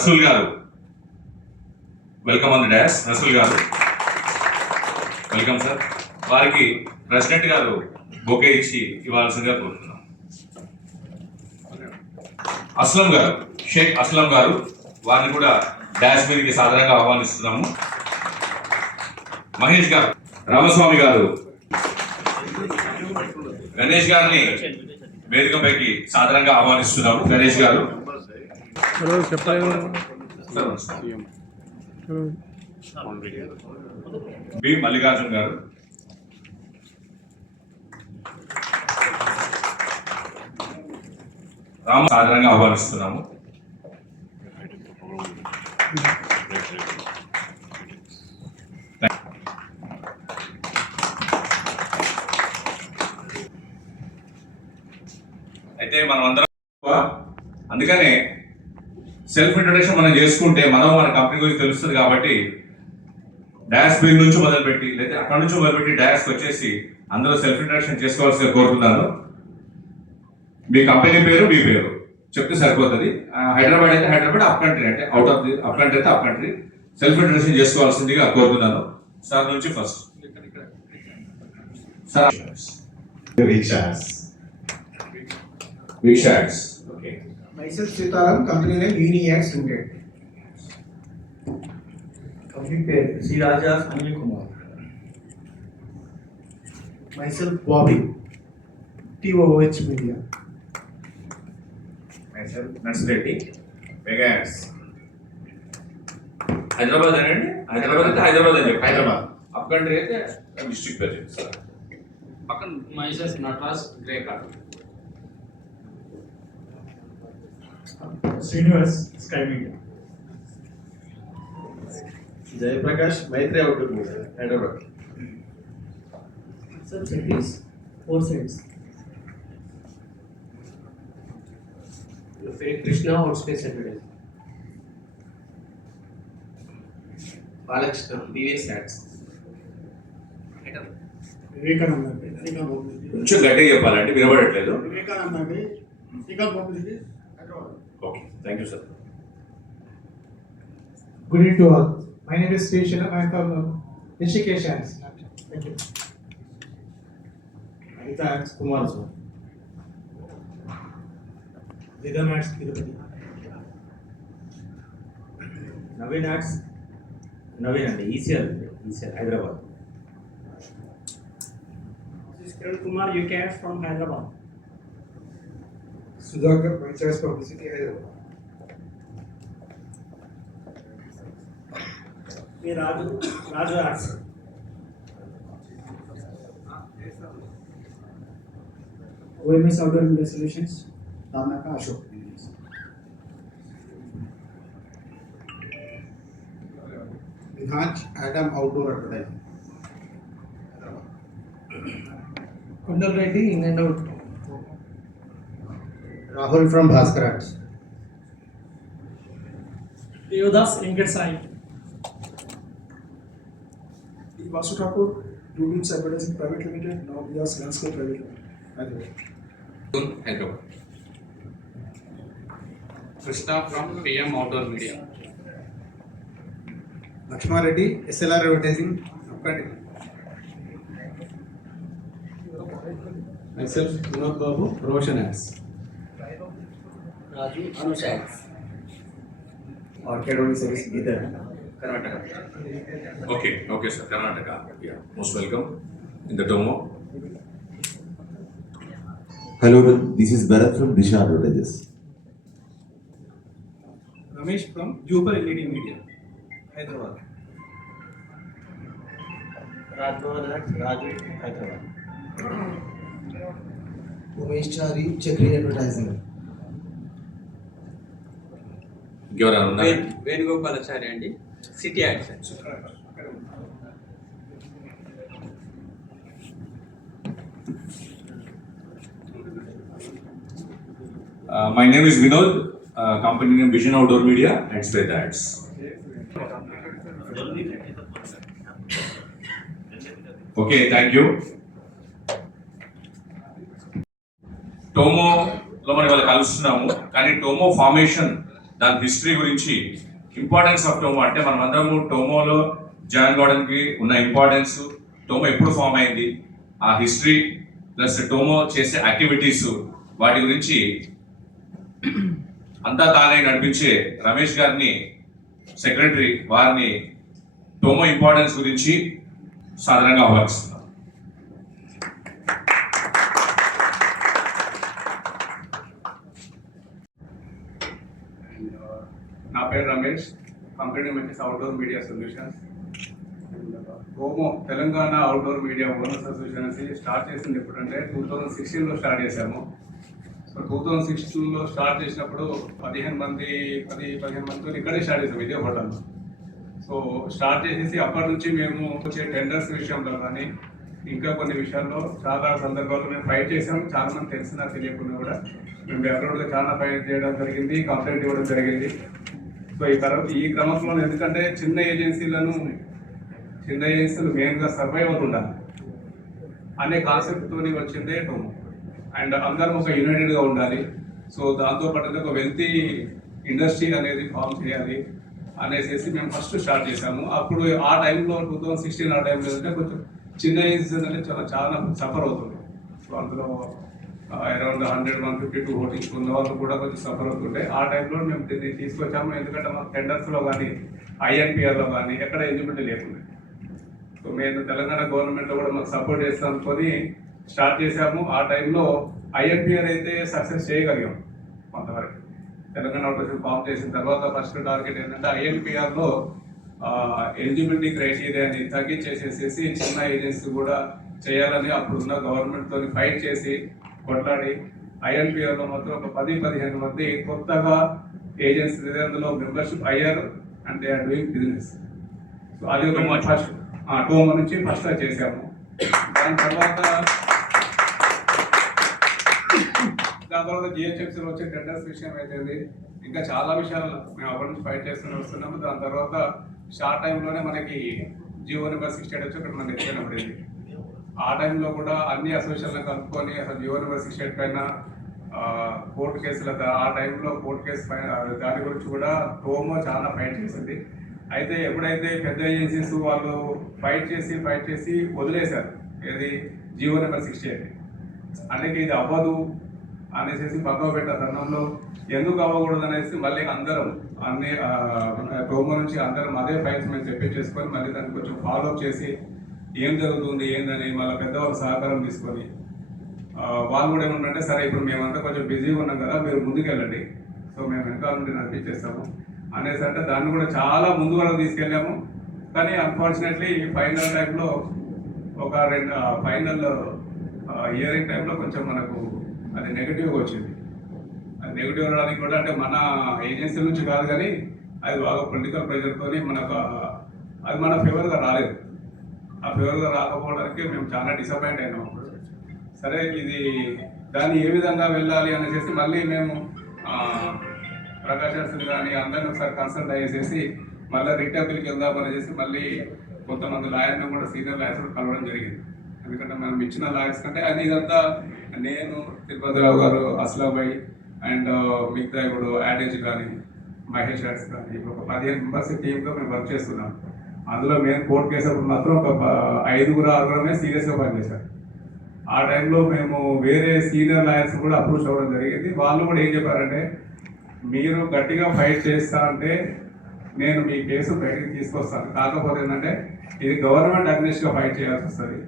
రసూల్ గారు welcome on the dais. Rasool గారు welcome sir. వారికి ప్రెసిడెంట్ గారు బొకే ఇచ్చి ఇవ్వాల్సిందిగా కోరుతున్నాం. అస్లం గారు, షేక్ అస్లం గారు, వారిని కూడా డాష్ మీదకి సాధారణంగా ఆహ్వానిస్తున్నాము. మహేష్ గారు, రామస్వామి గారు, గణేష్ గారిని వేదికపైకి సాధారణంగా ఆహ్వానిస్తున్నాము. గణేష్ గారు, బి మల్లికార్జున్ గారు, రామ సాధారణంగా ఆహ్వానిస్తున్నాము. అయితే మనం అందరం అందుకనే సెల్ఫ్ ఇంట్రొడక్షన్ మనం చేసుకుంటే మన కంపెనీ గురించి తెలుస్తుంది. కాబట్టి డాష్ బిల్ నుంచి మొదలుపెట్టి లేదా అక్కడ నుంచి మొదలుపెట్టి డాష్ వచ్చేసి అందరూ సెల్ఫ్ ఇంట్రొడక్షన్ చేసుకోవాల్సిందిగా కోరుతున్నాను. మీ కంపెనీ పేరు, మీ పేరు చెప్తే సరిపోతుంది. హైదరాబాద్ అయితే హైదరాబాద్, అప్ కంట్రీ అంటే out of the up country అయితే అప్ కంట్రీ సెల్ఫ్ ఇంట్రొడక్షన్ చేసుకోవాల్సిందిగా కోరుతున్నాను. సార్ నుంచి ఫస్ట్ సార్. వీక్షాట్స్. Okay. Myself Sitaram, company name Uniax Limited. Company పేరు Shri Raja Anil Kumar. Myself Bobby, TOH Media. myself Narsireddy, Vegas. Hyderabad అనండి. హైదరాబాద్ అయితే హైదరాబాద్ అని చెప్పి హైదరాబాద్. అప్ కంట్రీ అయితే డిస్ట్రిక్ట్ పేరు చెప్పి సార్. పక్కన myself Nataraj grey card. Srinivas sky media. Jayaprakash మైత్రి outlook media Hyderabad. Sir Jagadish four sides. Krishna out space advertise. Balakrishna BVS ads. Vivekananda కొంచెం గట్టిగా చెప్పాలంటే వినబడట్లేదు. Vivekananda okay, thank you sir. Good evening to all. My name is Sri Shinam. I am from Rishikesh Hands. Thank you. Anita Hands Kumar sir. Rhythm Hands Tirupati. Naveen ads Naveen అండి ECR Hyderabad. This is Kiran Kumar UK Ads from Hyderabad. Sudhakar, My Choice Publicity, Hyderabad. Me Raju arts. OMS Outdoor Media Solutions, Ramnaka Ashok. Vinaj Adam Outdoor Advertising. Kundal Reddy In and Out. Rahul from Bhaskar Arts. Deodas Venkat Sai. Vasu Thakur, Dudins Advertising Private Limited, now Vyas Landscape Private Limited. Hyderabad. Krishna from PM outdoor media. Lakshma Reddy, SLR Advertising, Uppandi. Myself Vinod Babu Roshan ads. Raju Anush ads. Arcade only service గీతర్ Karnataka. Okay, okay sir. Karnataka. Most welcome in the demo. Hello, this is Bharat from Disha Advertisers. Ramesh from Jupiter LED Media, Hyderabad. Raju Hyderabad. Umesh Chari, Chakri Advertising. ఇంకెవరైనా ఉన్నారు? వేణుగోపాలాచారి అండి, city ads. My name is Vinod, company name Vision Outdoor Media and Spread Ads. Okay, thank you. టోమోలో మనం ఇవాళ కలుస్తున్నాము, కానీ టోమో formation దాని history గురించి, importance of టోమో, అంటే మనం అందరము టోమోలో జాయిన్ కావడానికి ఉన్న ఇంపార్టెన్స్, టోమో ఎప్పుడు ఫామ్ అయింది, ఆ హిస్టరీ ప్లస్ టోమో చేసే యాక్టివిటీస్, వాటి గురించి అంతా తానే నడిపించే రమేష్ గారిని, సెక్రటరీ వారిని టోమో ఇంపార్టెన్స్ గురించి సాధారణంగా ఆహ్వానిస్తున్నారు. నా పేరు రమేష్, కంపెనీ వచ్చేసి అవుట్డోర్ మీడియా సొల్యూషన్స్. టోమో Telangana outdoor media owners association start చేసింది ఎప్పుడంటే 2016లో స్టార్ట్ చేశాము. సో 2016లో స్టార్ట్ చేసినప్పుడు 15 మందితో ఇక్కడే స్టార్ట్ చేసాము, ఇదే హోటల్లో. సో స్టార్ట్ చేసేసి అప్పటి నుంచి మేము వచ్చే టెండర్స్ విషయంలో కానీ ఇంకా కొన్ని విషయాల్లో చాలా సందర్భాల్లో మేము ఫైట్ చేసాము. చాలా మంది తెలిసినా తెలియకుండా కూడా మేము అబ్రాడ్గా చాలా ఫైట్ చేయడం జరిగింది, కంప్లైంట్ ఇవ్వడం జరిగింది. సో ఈ క్రమంలో ఎందుకంటే చిన్న ఏజెన్సీలు మెయిన్గా సర్వైవ్ అవుతుండాలి అనే కాన్సెప్ట్తో వచ్చిందే టోమో. అండ్ అందరం ఒక యునైటెడ్గా ఉండాలి. సో దాంతోపాటు ఒక వెల్తీ ఇండస్ట్రీ అనేది ఫామ్ చేయాలి అనేసి మేము ఫస్ట్ స్టార్ట్ చేసాము. అప్పుడు ఆ టైంలో 2016 ఆ టైంలో అంటే కొంచెం చిన్న ఏజెన్సీ అనేది చాలా సఫర్ అవుతుంది. సో అందులో అరౌండ్ 100-152 హోర్డింగ్స్ ఉన్న వాళ్ళు కూడా కొంచెం సఫర్ అవుతుంటే ఆ టైంలో మేము దీన్ని తీసుకొచ్చాము. ఎందుకంటే మాకు టెండర్స్లో కానీ ఐఎన్పిఆర్లో కానీ ఎక్కడ ఎలిజిబిలిటీ లేకుండా. సో మేము తెలంగాణ గవర్నమెంట్లో కూడా మాకు సపోర్ట్ చేస్తాం అనుకొని స్టార్ట్ చేసాము. ఆ టైంలో ఐఎన్పిఆర్ అయితే సక్సెస్ చేయగలిగాం కొంతవరకు. తెలంగాణ ఆపరేషన్ ఫామ్ చేసిన తర్వాత ఫస్ట్ టార్గెట్ ఏంటంటే ఐఎన్పిఆర్లో ఎలిజిబిలిటీ క్రైటీరియాని తగ్గించేసేసి చిన్న ఏజెన్సీ కూడా చేయాలని అప్పుడున్న గవర్నమెంట్తో ఫైట్ చేసి కొట్లాడి ఐఎన్పిఆర్లో మాత్రం ఒక 10-15 మంది కొత్తగా ఏజెన్సీ అందులో మెంబర్షిప్ అయ్యారు and they are doing business. So అది ఒక ఫస్ట్ టోమో నుంచి ఫస్ట్ చేసాము. దాని తర్వాత జిహెచ్ఎంసీలో వచ్చే టెండర్స్ విషయం అయితే ఇంకా చాలా విషయాలు మేము అప్పటి నుంచి ఫైట్ చేస్తూనే వస్తున్నాము. దాని తర్వాత షార్ట్ టైంలోనే మనకి జియో నెంబర్ 68 వచ్చి అక్కడ మనకి ఎక్స్ప్లెయిన్ పడింది. ఆ టైంలో కూడా అన్ని అసోసియేషన్లను కలుపుకొని అసలు జియో నెంబర్ 68 పైన కోర్టు కేసులు, ఆ టైంలో కోర్టు కేసు పైన దాని గురించి కూడా టోమో చాలా ఫైట్ చేసింది. అయితే ఎప్పుడైతే పెద్ద ఏజెన్సీస్ వాళ్ళు ఫైట్ చేసి వదిలేశారు ఏది జియో నెంబర్ 68, అందుకే ఇది అవ్వదు అనేసి పక్కన పెట్టే తరుణంలో ఎందుకు అవ్వకూడదు అనేసి మళ్ళీ అందరం అన్ని టోమో నుంచి అందరం అదే ఫైల్స్ మేము తెప్పించేసుకొని మళ్ళీ దాన్ని కొంచెం ఫాలోఅప్ చేసి ఏం జరుగుతుంది ఏందని మళ్ళీ పెద్దవాళ్ళ సహకారం తీసుకొని వాళ్ళు కూడా ఏమంటే సరే ఇప్పుడు మేమంతా కొంచెం బిజీగా ఉన్నాం కదా, మీరు ముందుకెళ్ళండి, సో మేము వెనకాల నుండి నడిపించేస్తాము అనేసి అంటే దాన్ని కూడా చాలా ముందు వరకు తీసుకెళ్ళాము. కానీ అన్ఫార్చునేట్లీ ఫైనల్ టైంలో ఒక ఫైనల్ ఇయరింగ్ టైంలో కొంచెం మనకు అది నెగిటివ్గా వచ్చింది. అది నెగిటివ్ రావడానికి కూడా అంటే మన ఏజెన్సీ నుంచి కాదు కానీ అది బాగా పొలిటికల్ ప్రెషర్తో మనకు అది మన ఫేవర్గా రాలేదు. ఆ ఫేవర్గా రాకపోవడానికి మేము చాలా డిసప్పాయింట్ అయినాం. అప్పుడు సరే ఇది దాన్ని ఏ విధంగా వెళ్ళాలి అనేసి మళ్ళీ మేము ప్రకాష్ కానీ అందరిని ఒకసారి కన్సల్ట్ అయ్యేసేసి మళ్ళీ రిటర్న్కి వెళ్దాం అనేసి మళ్ళీ కొంతమంది లాయర్ని కూడా సీనియర్ లాయర్స్ కూడా కలవడం జరిగింది. ఎందుకంటే మనం ఇచ్చిన లాయర్స్ కంటే అది ఇదంతా నేను, తిరుపతిరావు గారు, అస్లాబాయ్ అండ్ మిగతా ఇప్పుడు యాడేజ్ కానీ మహేష్ యాడ్స్ కానీ ఇప్పుడు ఒక 15 మెంబర్స్ టీంతో మేము వర్క్ చేస్తున్నాం. అందులో మేము కోర్టు కేసు అప్పుడు మాత్రం ఒక 5-6 సీరియస్గా పనిచేశారు. ఆ టైంలో మేము వేరే సీనియర్ లాయర్స్ కూడా అప్రోచ్ అవ్వడం జరిగింది. వాళ్ళు కూడా ఏం చెప్పారంటే మీరు గట్టిగా ఫైట్ చేస్తా అంటే నేను మీ కేసు బయటికి తీసుకొస్తాను, కాకపోతే ఏంటంటే ఇది గవర్నమెంట్ అగ్నిస్ట్గా ఫైట్ చేయాల్సి వస్తుంది,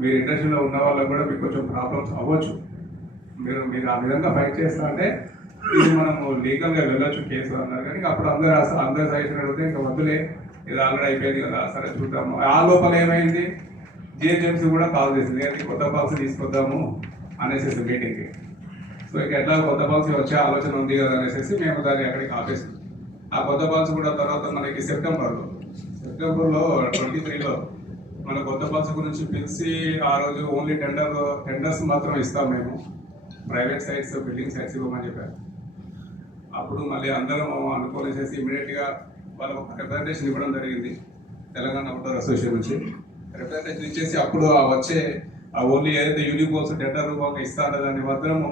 మీరు ఇండస్ట్రీలో ఉన్న వాళ్ళకి కూడా మీకు కొంచెం ప్రాబ్లమ్స్ అవ్వచ్చు, మీరు ఆ విధంగా ఫైట్ చేస్తా అంటే ఇది మనము లీగల్గా వెళ్ళొచ్చు కేసు అన్నారు. కానీ అప్పుడు అందరు సజెషన్ అడిగితే ఇంకా వద్దులే, ఇది ఆల్రెడీ అయిపోయింది కదా, సరే చూద్దాము. ఆ లోపల ఏమైంది, జిహెచ్ఎంసీ కూడా కాల్ చేసింది కొత్త పాలసీ తీసుకొద్దాము అనేసి మీటింగ్కి. సో ఇక ఎట్లా కొత్త పాలసీ వచ్చే ఆలోచన ఉంది కదా అనేసి మేము దాన్ని అక్కడికి ఆపేసాం. ఆ కొత్త పాలసీ కూడా తర్వాత మనకి సెప్టెంబర్లో 23లో మన కొత్త పాలసీ గురించి పిలిచి ఆ రోజు ఓన్లీ టెండర్స్ మాత్రం ఇస్తాం మేము, ప్రైవేట్ సైట్స్ బిల్డింగ్ సైట్స్ ఇవ్వమని చెప్పారు. అప్పుడు మళ్ళీ అందరం అనుకోలేసేసి ఇమీడియట్గా వాళ్ళకు ఒక రిప్రజెంటేషన్ ఇవ్వడం జరిగింది తెలంగాణ అవుట్డోర్ అసోసియేషన్ నుంచి. రిప్రజెంటేషన్ ఇచ్చేసి అప్పుడు వచ్చే ఓన్లీ ఏదైతే యూనికోర్స్ టెండర్ రూపంగా ఇస్తారో దాన్ని మాత్రము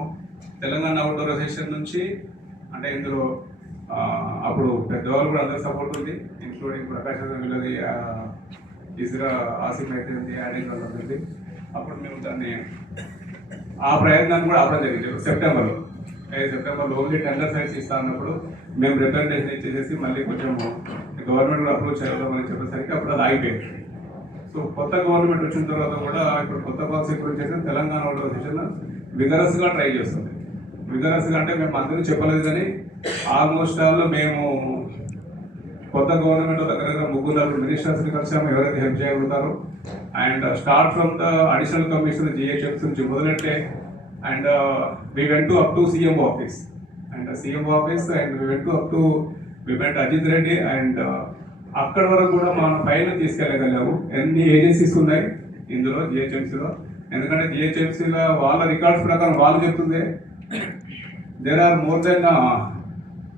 తెలంగాణ అవుట్డోర్ అసోసియేషన్ నుంచి అంటే ఇందులో అప్పుడు పెద్దవాళ్ళు కూడా అందరూ సపోర్ట్ ఉంది, ఇంక్లూడింగ్ ప్రకాశ్ వీళ్ళది ఇసురా ఆసిఫ్ అయితే ఉంది, యాడింగ్ వాళ్ళు ఉంది. అప్పుడు మేము దాన్ని ఆ ప్రయత్నాన్ని కూడా ఆపడం జరిగింది సెప్టెంబర్లో ఓన్లీ టెండర్ సైట్స్ ఇస్తా అన్నప్పుడు మేము రిప్రజెంటేషన్ ఇచ్చేసి మళ్ళీ కొంచెం గవర్నమెంట్ కూడా అప్రోచ్ చేద్దామని చెప్పేసరికి అప్పుడు అది ఆగిపోయింది. సో కొత్త గవర్నమెంట్ వచ్చిన తర్వాత కూడా ఇప్పుడు కొత్త పాలసీ గురించి అయితే తెలంగాణ ఆర్గనైజేషన్ విగరస్గా ట్రై చేస్తుంది. విగరస్గా అంటే మేము అందరూ చెప్పలేదు, కానీ ఆల్మోస్ట్ ఆల్ మేము కొత్త గవర్నమెంట్ దగ్గర 3 మినిస్టర్స్ని కలిసాము ఎవరైతే హెల్ప్ చేయగలుగుతారో. And start from the additional commissioner GHMC నుంచి మొదలెట్టే and we went to up to CM office and we went we met Ajit Reddy and అక్కడ వరకు కూడా మన ఫైల్ తీసుకెళ్ళగలిగాము. ఎన్ని ఏజెన్సీస్ ఉన్నాయి ఇందులో జిహెచ్ఎంసీలో, ఎందుకంటే జిహెచ్ఎంసీలో వాళ్ళ రికార్డ్స్ ప్రకారం వాళ్ళు చెప్తుంది there are more than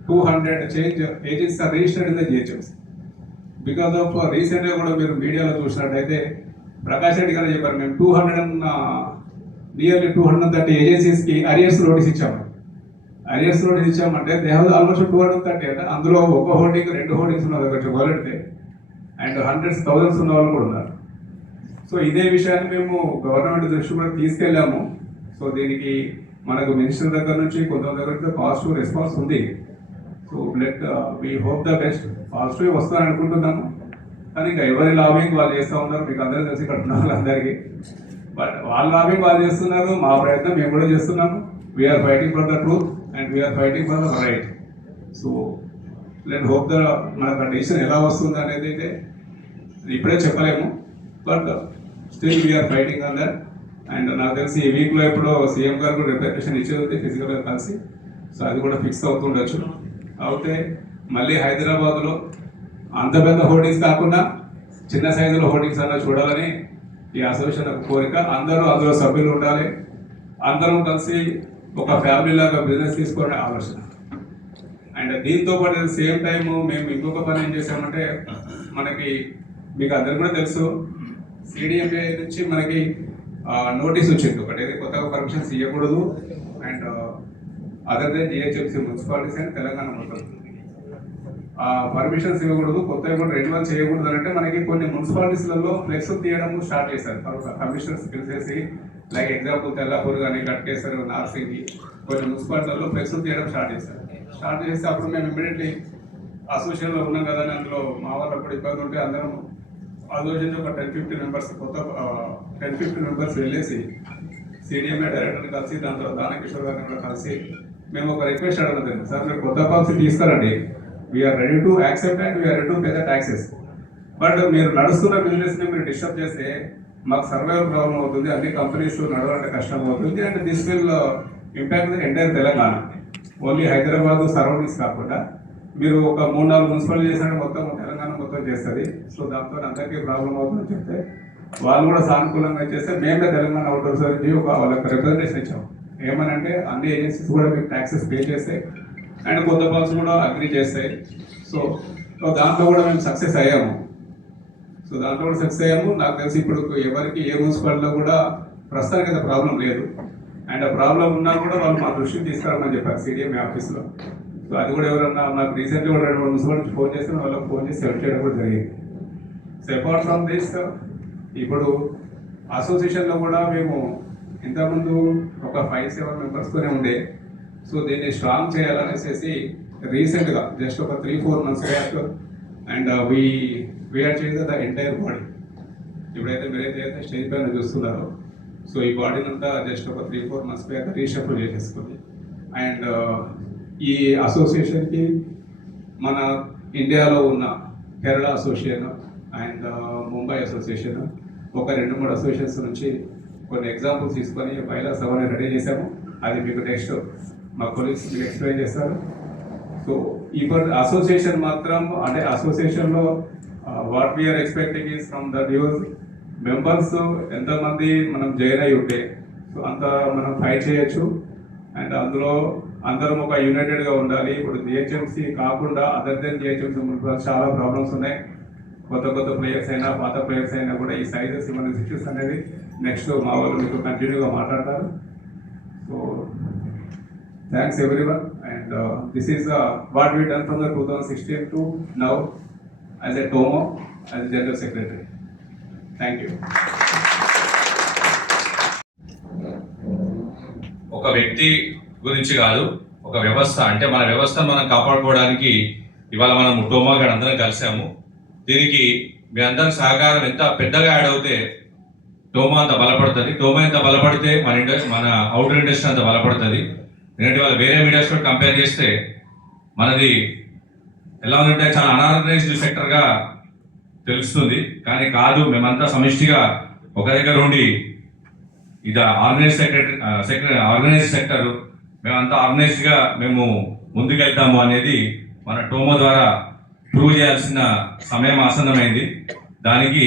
200 change agencies are registered in the GHMC. Because of రీసెంట్గా కూడా మీరు మీడియాలో చూసినట్టయితే ప్రకాష్ రెడ్డి గారు చెప్పారు, మేము నియర్లీ 230 ఏజెన్సీస్కి అరియర్స్ నోటీస్ ఇచ్చాము. అరియర్స్ నోటీస్ ఇచ్చామంటే దే హ్యావ్ ఆల్మోస్ట్ 230 అంటే అందులో ఒక హోర్డింగ్ 2 హోర్డింగ్స్ ఉన్న దగ్గర మొదలెడితే అండ్ హండ్రెడ్స్ థౌజండ్స్ ఉన్న వాళ్ళు కూడా ఉన్నారు. సో ఇదే విషయాన్ని మేము గవర్నమెంట్ దృష్టి కూడా తీసుకెళ్ళాము. సో దీనికి మనకు మినిస్టర్ దగ్గర నుంచి కొంతమంది దగ్గర నుంచి పాజిటివ్ రెస్పాన్స్ ఉంది. So we hope the best, positive వస్తారని అనుకుంటున్నాము. కానీ ఇంకా ఎవరి లాబింగ్ వాళ్ళు చేస్తూ ఉన్నారు, మీకు అందరూ తెలిసి ఇక్కడ ఉన్న వాళ్ళందరికీ. బట్ వాళ్ళ లాబింగ్ వాళ్ళు చేస్తున్నారు, మా ప్రయత్నం మేము కూడా చేస్తున్నాము. We're fighting for the truth and we're fighting for the right. So let hope the మన కండిషన్ ఎలా వస్తుంది అనేది అయితే ఇప్పుడే చెప్పలేము, but still we're fighting on that. And నాకు తెలిసి ఈ వీక్లో ఎప్పుడో సీఎం గారు కూడా రిప్రజెంటేషన్ ఇచ్చేది ఫిజికల్గా కలిసి, సో అది కూడా ఫిక్స్ అవుతుండొచ్చు. అయితే మళ్ళీ హైదరాబాద్లో అంత పెద్ద హోర్డింగ్స్ కాకుండా చిన్న సైజులో హోర్డింగ్స్ అన్న చూడాలని ఈ అసోసియేషన్ ఒక కోరిక. అందరూ అందులో సభ్యులు ఉండాలి, అందరం కలిసి ఒక ఫ్యామిలీ లాగా బిజినెస్ తీసుకోవాలనే ఆలోచన. అండ్ దీంతో పాటు సేమ్ టైము మేము ఇంకొక పని ఏం చేసామంటే, మనకి మీకు అందరికి కూడా తెలుసు సిడిఎంఏ నుంచి మనకి నోటీస్ వచ్చింది ఒకటి, కొత్తగా పర్మిషన్స్ ఇవ్వకూడదు and other than GHMC municipalities and Telangana మొత్తం పర్మిషన్స్ ఇవ్వకూడదు, కొత్తగా కూడా రెన్యువల్ చేయకూడదు అంటే మనకి కొన్ని మున్సిపాలిటీస్లలో ఫ్లెక్స్ తీయడం స్టార్ట్ చేశారు కమిషనర్స్ పిలిచేసి. లైక్ ఎగ్జాంపుల్ తెల్లాపూర్ కానీ గట్కేశ్వర్ నార్సింగి కొన్ని మున్సిపాలిటీలలో ఫ్లెక్స్ తీయడం స్టార్ట్ చేస్తే అప్పుడు మేము ఇమ్మీడియట్లీ అసోసియేషన్లో ఉన్నాం కదా అని అందులో మా వాళ్ళకు కూడా ఇబ్బంది ఉంటే అందరం అసోసియేషన్ ఒక 10-15 మెంబర్స్ కొత్త 10-15 మెంబర్స్ వెళ్ళేసి సిడిఎంఏ డైరెక్టర్ని కలిసి దాని తర్వాత దానకిషోర్ గారిని కూడా కలిసి మేము ఒక రిక్వెస్ట్ అడగడం, సార్ మీరు కొత్త పాలసీ తీసుకురండి, we're ready to accept and we're ready to pay the taxes. But మీరు నడుస్తున్న బిజినెస్ని మీరు డిస్టర్బ్ చేస్తే మాకు సర్వైవల్ ప్రాబ్లం అవుతుంది, అన్ని కంపెనీస్ నడవాలంటే కష్టం అవుతుంది. And this will impact the entire Telangana, only Hyderabad surroundings కాకుండా మీరు ఒక 3-4 మున్సిపాలిటీ చేసినట్టు మొత్తం తెలంగాణ మొత్తం చేస్తుంది. సో దాంతో అందరికీ ప్రాబ్లం అవుతుందని చెప్తే వాళ్ళు కూడా సానుకూలంగా చేస్తే మేమే తెలంగాణ అవుటర్ సర్వీస్ ఒక వాళ్ళకి రిప్రజెంటేషన్ ఇచ్చాము. ఏమనంటే అన్ని ఏజెన్సీస్ కూడా మీకు ట్యాక్సెస్ పే చేస్తాయి అండ్ కొత్త పాలసీ కూడా అగ్రీ చేస్తాయి. సో దాంట్లో కూడా మేము సక్సెస్ అయ్యాము. నాకు తెలిసి ఇప్పుడు ఎవరికి ఏ మున్సిపాలిటీలో కూడా ప్రస్తుతానికి అయితే ప్రాబ్లం లేదు. అండ్ ఆ ప్రాబ్లం ఉన్నా కూడా వాళ్ళు మా దృష్టికి తీసుకురామని చెప్పారు సిడిఎంఏ ఆఫీస్లో. సో అది కూడా ఎవరన్నా నాకు రీసెంట్లీ కూడా 2-3 మున్సిపాలిటీ ఫోన్ చేస్తే వాళ్ళకి ఫోన్ చేసి హెల్ప్ చేయడం కూడా జరిగింది. సో అపార్ట్ ఫ్రమ్ దిస్ ఇప్పుడు అసోసియేషన్లో కూడా మేము ఇంతకుముందు ఒక 5-7 మెంబర్స్తోనే ఉండే. సో దీన్ని స్ట్రాంగ్ చేయాలనేసి రీసెంట్గా జస్ట్ ఒక 3-4 months back and we're change the entire body. ఇప్పుడైతే మీరైతే స్టేజ్ పైన చూస్తున్నారో సో ఈ బాడీని అంతా జస్ట్ ఒక 3-4 మంత్స్ బ్యాక్ రీషఫుల్ చేసేసుకుంది. అండ్ ఈ అసోసియేషన్కి మన ఇండియాలో ఉన్న Kerala association and Mumbai association ఒక 2-3 అసోసియేషన్స్ నుంచి కొన్ని ఎగ్జాంపుల్స్ తీసుకొని బైలాస్ అవన్నీ రెడీ చేశాము. అది మీకు నెక్స్ట్ మా కొలీగ్స్ మీకు ఎక్స్ప్లెయిన్ చేస్తారు. సో ఇప్పుడు అసోసియేషన్ మాత్రం అంటే అసోసియేషన్లో what we are expecting is from the news members ఎంతమంది మనం జాయిన్ అయి ఉంటే సో అంత మనం ఫైట్ చేయొచ్చు. అండ్ అందులో అందరం ఒక యునైటెడ్గా ఉండాలి. ఇప్పుడు జిహెచ్ఎంసీ కాకుండా అదర్ దెన్ జిహెచ్ఎంసీ చాలా ప్రాబ్లమ్స్ ఉన్నాయి. కొత్త ప్లేయర్స్ అయినా పాత ప్లేయర్స్ అయినా కూడా ఈ సైజెస్ ఇవన్నీ ఇష్యూస్ అనేది నెక్స్ట్ మా వాళ్ళు మీకు కంటిన్యూగా మాట్లాడతారు. So thanks everyone and And this is what we've done from the 2016 to now as a TOMO, as a General Secretary. Thank you. ఒక వ్యక్తి గురించి కాదు, ఒక వ్యవస్థ అంటే మన వ్యవస్థను మనం కాపాడుకోవడానికి ఇవాళ మనం టోమా గారు అందరం కలిసాము. దీనికి మీ అందరి సహకారం ఎంత పెద్దగా యాడ్ అవుతే టోమా అంత బలపడుతుంది. టోమా ఎంత బలపడితే మన అవుటర్ ఇండస్ట్రీ అంత బలపడుతుంది. ఎందుకంటే వాళ్ళ వేరే మీడియాస్తో కంపేర్ చేస్తే మనది ఎలా ఉందంటే చాలా అనార్గనైజ్డ్ సెక్టర్గా తెలుస్తుంది. కానీ కాదు, మేమంతా సమిష్టిగా ఒక దగ్గర ఉండి ఇది ఆర్గనైజ్ సెక్టర్, మేమంతా ఆర్గనైజ్డ్గా మేము ముందుకెళ్తాము అనేది మన టోమో ద్వారా ప్రూవ్ చేయాల్సిన సమయం ఆసన్నమైంది. దానికి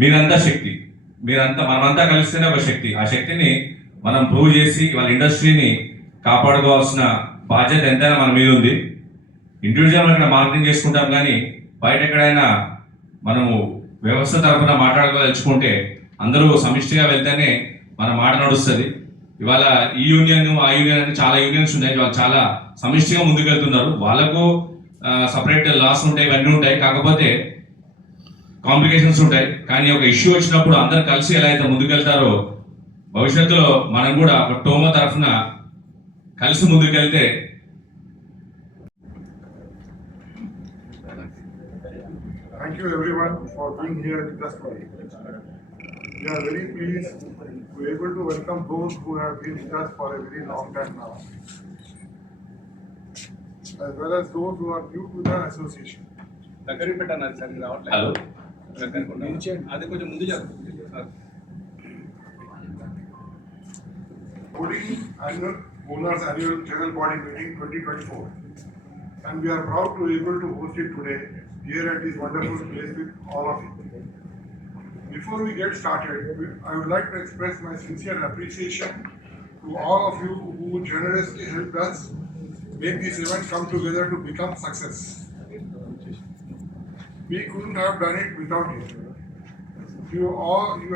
మీరంతా శక్తి, మనమంతా కలిస్తేనే ఒక శక్తి. ఆ శక్తిని మనం ప్రూవ్ చేసి వాళ్ళ ఇండస్ట్రీని కాపాడుకోవాల్సిన బాధ్యత ఎంతైనా మన మీద ఉంది. ఇండివిజువల్ ఇక్కడ మార్కెటింగ్ చేసుకుంటాం, కానీ బయట ఎక్కడైనా మనము వ్యవస్థ తరఫున మాట్లాడుకోదలుచుకుంటే అందరూ సమిష్టిగా వెళ్తేనే మన మాట నడుస్తుంది. ఇవాళ ఈ యూనియన్ ఆ యూనియన్ అంటే చాలా యూనియన్స్ ఉన్నాయి, వాళ్ళు చాలా సమిష్టిగా ముందుకెళ్తున్నారు. వాళ్ళకు సపరేట్ లాస్ ఉంటాయి, ఇవన్నీ ఉంటాయి, కాకపోతే కాంప్లికేషన్స్ ఉంటాయి. కానీ ఒక ఇష్యూ వచ్చినప్పుడు అందరు కలిసి ఎలా అయితే ముందుకెళ్తారో భవిష్యత్తులో మనం కూడా ఒక టోమో తరఫున కలిసి ముందుకెళ్తే Thank you everyone for being here with us today. We are very pleased to be able to welcome those who have been with us for a very long time now, as well as those who are new to the association. దగ్గరికి పెట్టన్నారు sir, మీరు రావట్లేదు. Hello అది కొంచెం ముందు జరుగుతుంది sir. Holding annual owners annual general body meeting 2024, and we are proud to be able to host it today here at this wonderful place with all of you. Before we get started, I would like to express my sincere appreciation to all of you who generously helped us make this event come together to become success. We couldn't have done it without you. You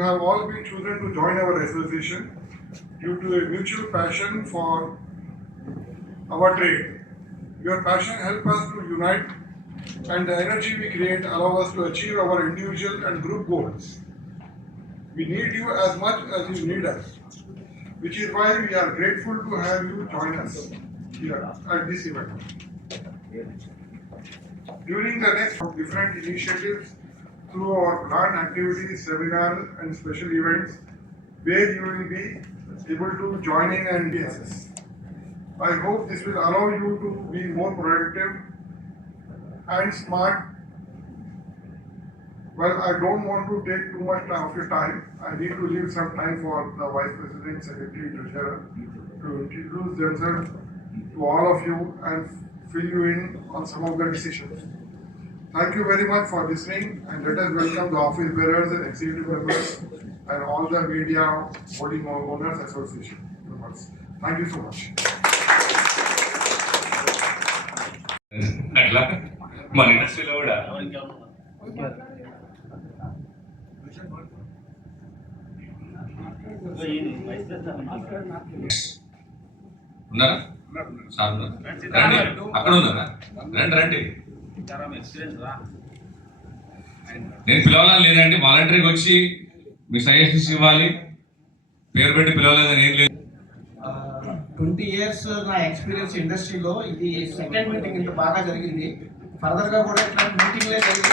have all been chosen to join our association due to a mutual passion for our trade. Your passion helps us to unite, and the energy we create allow us to achieve our individual and group goals. We need you as much as you need us, which is why we are grateful to have you join us here at this event. During the next different initiatives through our planned activities, seminars and special events where you will be able to join in and be assist. I hope this will allow you to be more productive and smart. Well, I don't want to take too much of your time. I need to leave some time for the Vice President, Secretary, Treasurer to introduce themselves to all of you and fill you in on some of the decisions. Thank you very much for listening, and let us welcome the office bearers and executive members and all the media holding owners association members. Thank you so much. అట్లా మన ఇండస్ట్రీలో కూడా ఉన్నారా sir ఉన్నారు? రండి, అక్కడ ఉన్నారా? రండి రండి. నేను పిలవాలని లేదండి, వాలంటరీకి వచ్చి మీ సజెషన్స్ ఇవ్వాలి, పేరు పెట్టి పిలవలేదని ఏం లేదు. 20 years నా ఎక్స్పీరియన్స్ ఇండస్ట్రీలో ఇది సెకండ్ మీటింగ్ ఇంత బాగా జరిగింది. ఫర్దర్గా కూడా ఇట్లాంటి మీటింగ్లే జరిగి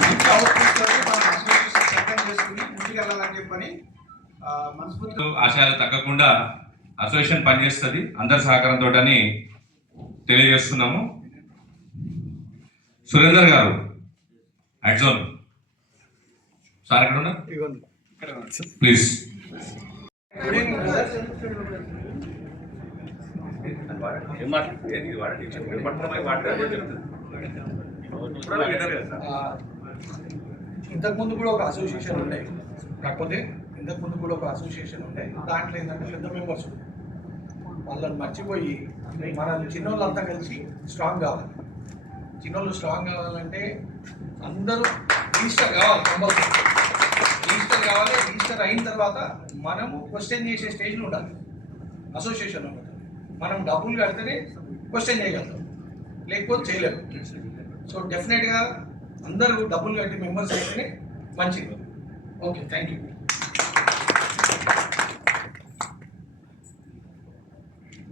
మంచి అవుట్పుట్స్ మనం అసోసియేషన్ సెకండ్ చేసుకుని ముందుకు వెళ్ళాలని చెప్పని మనస్ఫూర్తిగా ఆశయాలు తగ్గకుండా అసోసియేషన్ పనిచేస్తుంది అందరి సహకారంతో అని తెలియజేస్తున్నాము. సురేందర్ గారు అడ్జోన్ సార్ ఎక్కడ ఉన్నారు? ప్లీజ్. ఇంతకుముందు కూడా ఒక అసోసియేషన్ ఉండే, కాకపోతే ఇంతకుముందు కూడా ఒక అసోసియేషన్ ఉండే, దాంట్లో ఏంటంటే పెద్ద మెంబర్స్ వాళ్ళని మర్చిపోయి మన చిన్నోళ్ళంతా కలిసి స్ట్రాంగ్ కావాలి. చిన్నోళ్ళు స్ట్రాంగ్ కావాలంటే అందరూ రిజిస్టర్ కావాలి, కంపల్సరీ రిజిస్టర్ కావాలి. రిజిస్టర్ అయిన తర్వాత మనము క్వశ్చన్ చేసే స్టేజ్లో ఉండాలి అసోసియేషన్ ఉన్నది. మనం డబ్బులు కడితేనే క్వశ్చన్ చేయగలుగుతాం, లేకపోతే చేయలేము. సో డెఫినెట్గా అందరూ డబ్బులు కట్టి మెంబర్స్ అయితేనే మంచిది. Okay, thank you.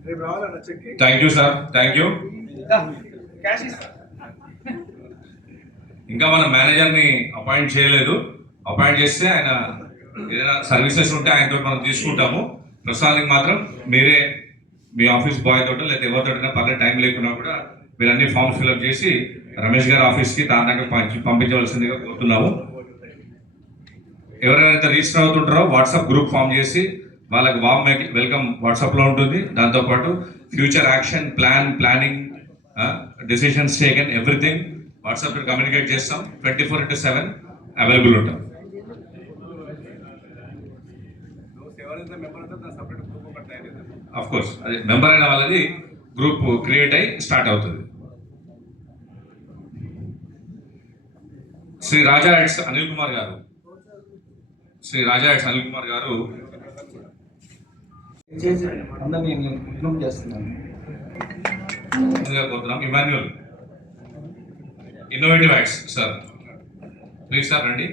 రేపు రావాలన్న చెక్కి thank you sir, thank you. Cash ఇస్తా. ఇంకా మన మేనేజర్ని అపాయింట్ చేయలేదు. అపాయింట్ చేస్తే ఆయన ఏదైనా సర్వీసెస్ ఉంటే ఆయనతో మనం తీసుకుంటాము. ప్రస్తుతానికి మాత్రం మీరే మీ ఆఫీస్ బాయ్ తోట లేదా ఎవరితోటైనా పర్లేదు, టైం లేకున్నా కూడా మీరు అన్ని ఫామ్స్ ఫిల్అప్ చేసి రమేష్ గారి ఆఫీస్కి దాదాపు పంపించవలసిందిగా కోరుతున్నాము. ఎవరైతే రిజిస్టర్ అవుతుంటారో వాట్సాప్ గ్రూప్ ఫామ్ చేసి వాళ్ళకి వామ్ వెల్కమ్ వాట్సాప్లో ఉంటుంది. దాంతోపాటు future action planning decisions taken everything వాట్సాప్లో కమ్యూనికేట్ చేస్తాం. 24/7 అవైలబుల్ ఉంటాం. ఎవరైతే మెంబర్ అవుతారో దాని సపరేట్ గ్రూప్ ఒకటి తయారు చేద్దాం. ఆఫ్ కోర్స్ అదే మెంబర్ అయిన వాళ్ళది గ్రూప్ క్రియేట్ అయ్యి స్టార్ట్ అవుతుంది. శ్రీ రాజా ఎడ్స్ అనిల్ కుమార్ గారు, అందరినీ నేను ఇంప్రూవ్ చేస్తున్నాను. కోరుతున్నాం. Emmanuel innovative acts sir, please sir రండి.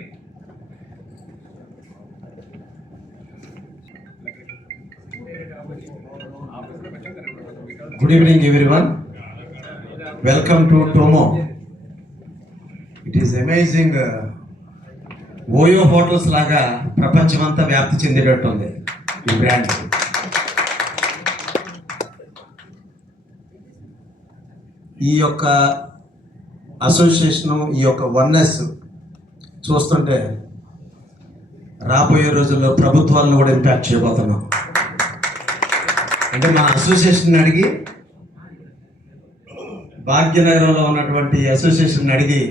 Good evening everyone. Welcome to Tomo. It is amazing. OYO hotels లాగా ప్రపంచమంతా వ్యాప్తి చెందేటట్టుంది ఈ బ్రాండ్. ఈ యొక్క అసోసియేషను, ఈ యొక్క వన్నెస్ చూస్తుంటే రాబోయే రోజుల్లో ప్రభుత్వాలను కూడా ఇంపాక్ట్ చేయబోతున్నాం. అంటే మా అసోసియేషన్ అడిగి, భాగ్యనగరంలో ఉన్నటువంటి అసోసియేషన్ అడిగి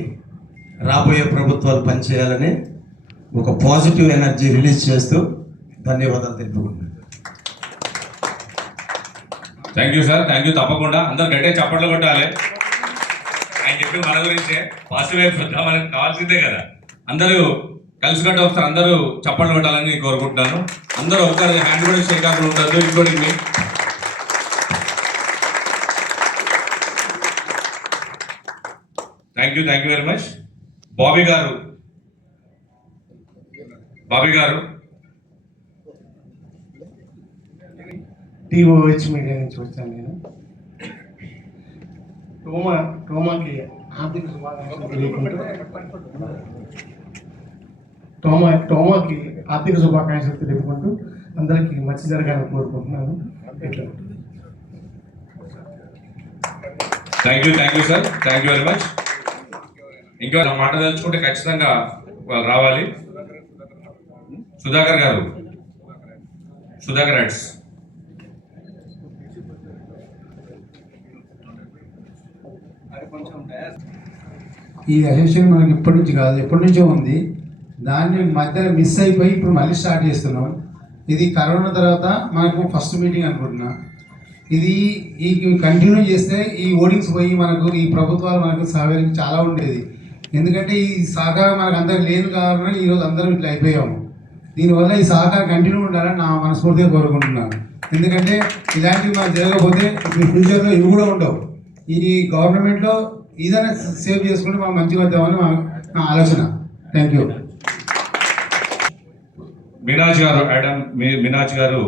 రాబోయే ప్రభుత్వాలు పనిచేయాలని ఒక పాజిటివ్ ఎనర్జీ రిలీజ్ చేస్తూ ధన్యవాదాలు తెలుపుకుంటున్నాను. Thank you sir, thank you. తప్పకుండా అందరు గట్టే చప్పట్లు కొట్టాలి. ఆయన చెప్పి మన గురించే పాజిటివ్ వైపు మనకు కావాల్సిందే కదా. అందరూ కలిసికట్టు ఒకసారి అందరూ చప్పట్లు కొట్టాలని కోరుకుంటున్నాను. అందరూ ఒకసారి హ్యాండ్ కూడా షేక్ కాకుండా ఉంటుంది, including me. Thank you very much. Bobby గారు టీఓహెచ్ మీడియా నుంచి వచ్చాను నేను. టోమాకి ఆర్థిక శుభాకాంక్షలు తెలియకుంటూ టోమాకి ఆర్థిక శుభాకాంక్షలు తెలుపుకుంటూ అందరికీ మంచి జరగాలని కోరుకుంటున్నాను. Thank you sir, thank you very much. ఇంకా మాట తెలుసుకుంటే ఖచ్చితంగా వాళ్ళు రావాలి. సుధాకర్ యాడ్స్. ఈ అసోసియేషన్ మనకి ఇప్పటి నుంచి కాదు, ఎప్పటి నుంచో ఉంది. దాన్ని మధ్యలో మిస్ అయిపోయి ఇప్పుడు మళ్ళీ స్టార్ట్ చేస్తున్నాం. ఇది కరోనా తర్వాత మనకు ఫస్ట్ మీటింగ్ అనుకుంటున్నా. ఇది ఈ కంటిన్యూ చేస్తే ఈ ఓడింగ్స్ పోయి మనకు ఈ ప్రభుత్వాలు మనకు సహకారం చాలా ఉండేది. ఎందుకంటే ఈ సహకారం మనకు అందరికి లేదు కాబట్టి ఈరోజు అందరం ఇట్లా అయిపోయాము. దీనివల్ల ఈ సహకారం కంటిన్యూ ఉండాలని నా మనస్ఫూర్తిగా కోరుకుంటున్నాను. ఎందుకంటే ఇలాంటివి మనకు జరగకపోతే ఇప్పుడు ఫ్యూచర్లో ఇవి కూడా ఉండవు. ఈ గవర్నమెంట్లో ఏదైనా సేవ్ చేసుకుంటే మనం మంచిగా వద్దామని నా ఆలోచన. Thank you. మీనాజ్ గారు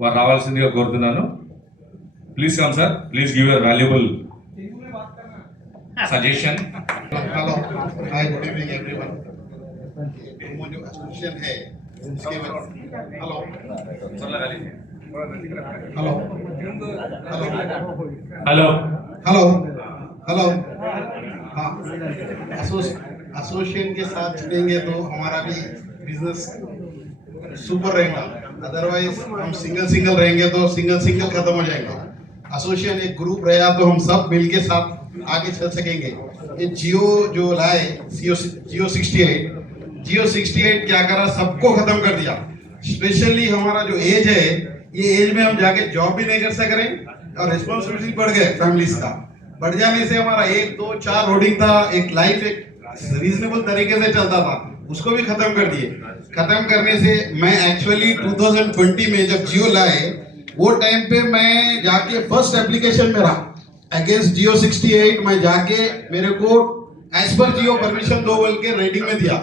వారు రావాల్సిందిగా కోరుతున్నాను. Please come sir, please give your valuable suggestion. Hello, hi, good evening everyone. वो जो एसोसिएशन है उसके हेलो हेलो हाँ, एसोसिएशन के साथ जुड़ेंगे तो हमारा भी बिजनेस सुपर रहेगा. अदरवाइज हम सिंगल रहेंगे तो सिंगल खत्म हो जाएगा. एसोसिएशन एक ग्रुप रहेगा तो हम सब मिलके साथ आगे चल सकेंगे. ये जियो जो लाए जियो 68 क्या करा, सबको खत्म कर दिया. स्पेशली हमारा जो एज है, ये एज में हम जाके जॉब भी नहीं कर सक रहे और रिस्पॉन्सिबिलिटी बढ़ गए फैमिलीज का. बढ़ जाने से हमारा 1 2 4 होर्डिंग था, एक लाइफ एक रीजनेबल तरीके से चलता था, उसको भी खत्म कर दिए. खत्म करने से मैं एक्चुअली 2020 में जब जियो लाए वो टाइम पे मैं जाके फर्स्ट एप्लीकेशन मेरा अगेंस्ट जियो 68 मैं जाके मेरे को एज पर जियो परमिशन दो बोल के रेटिंग में दिया।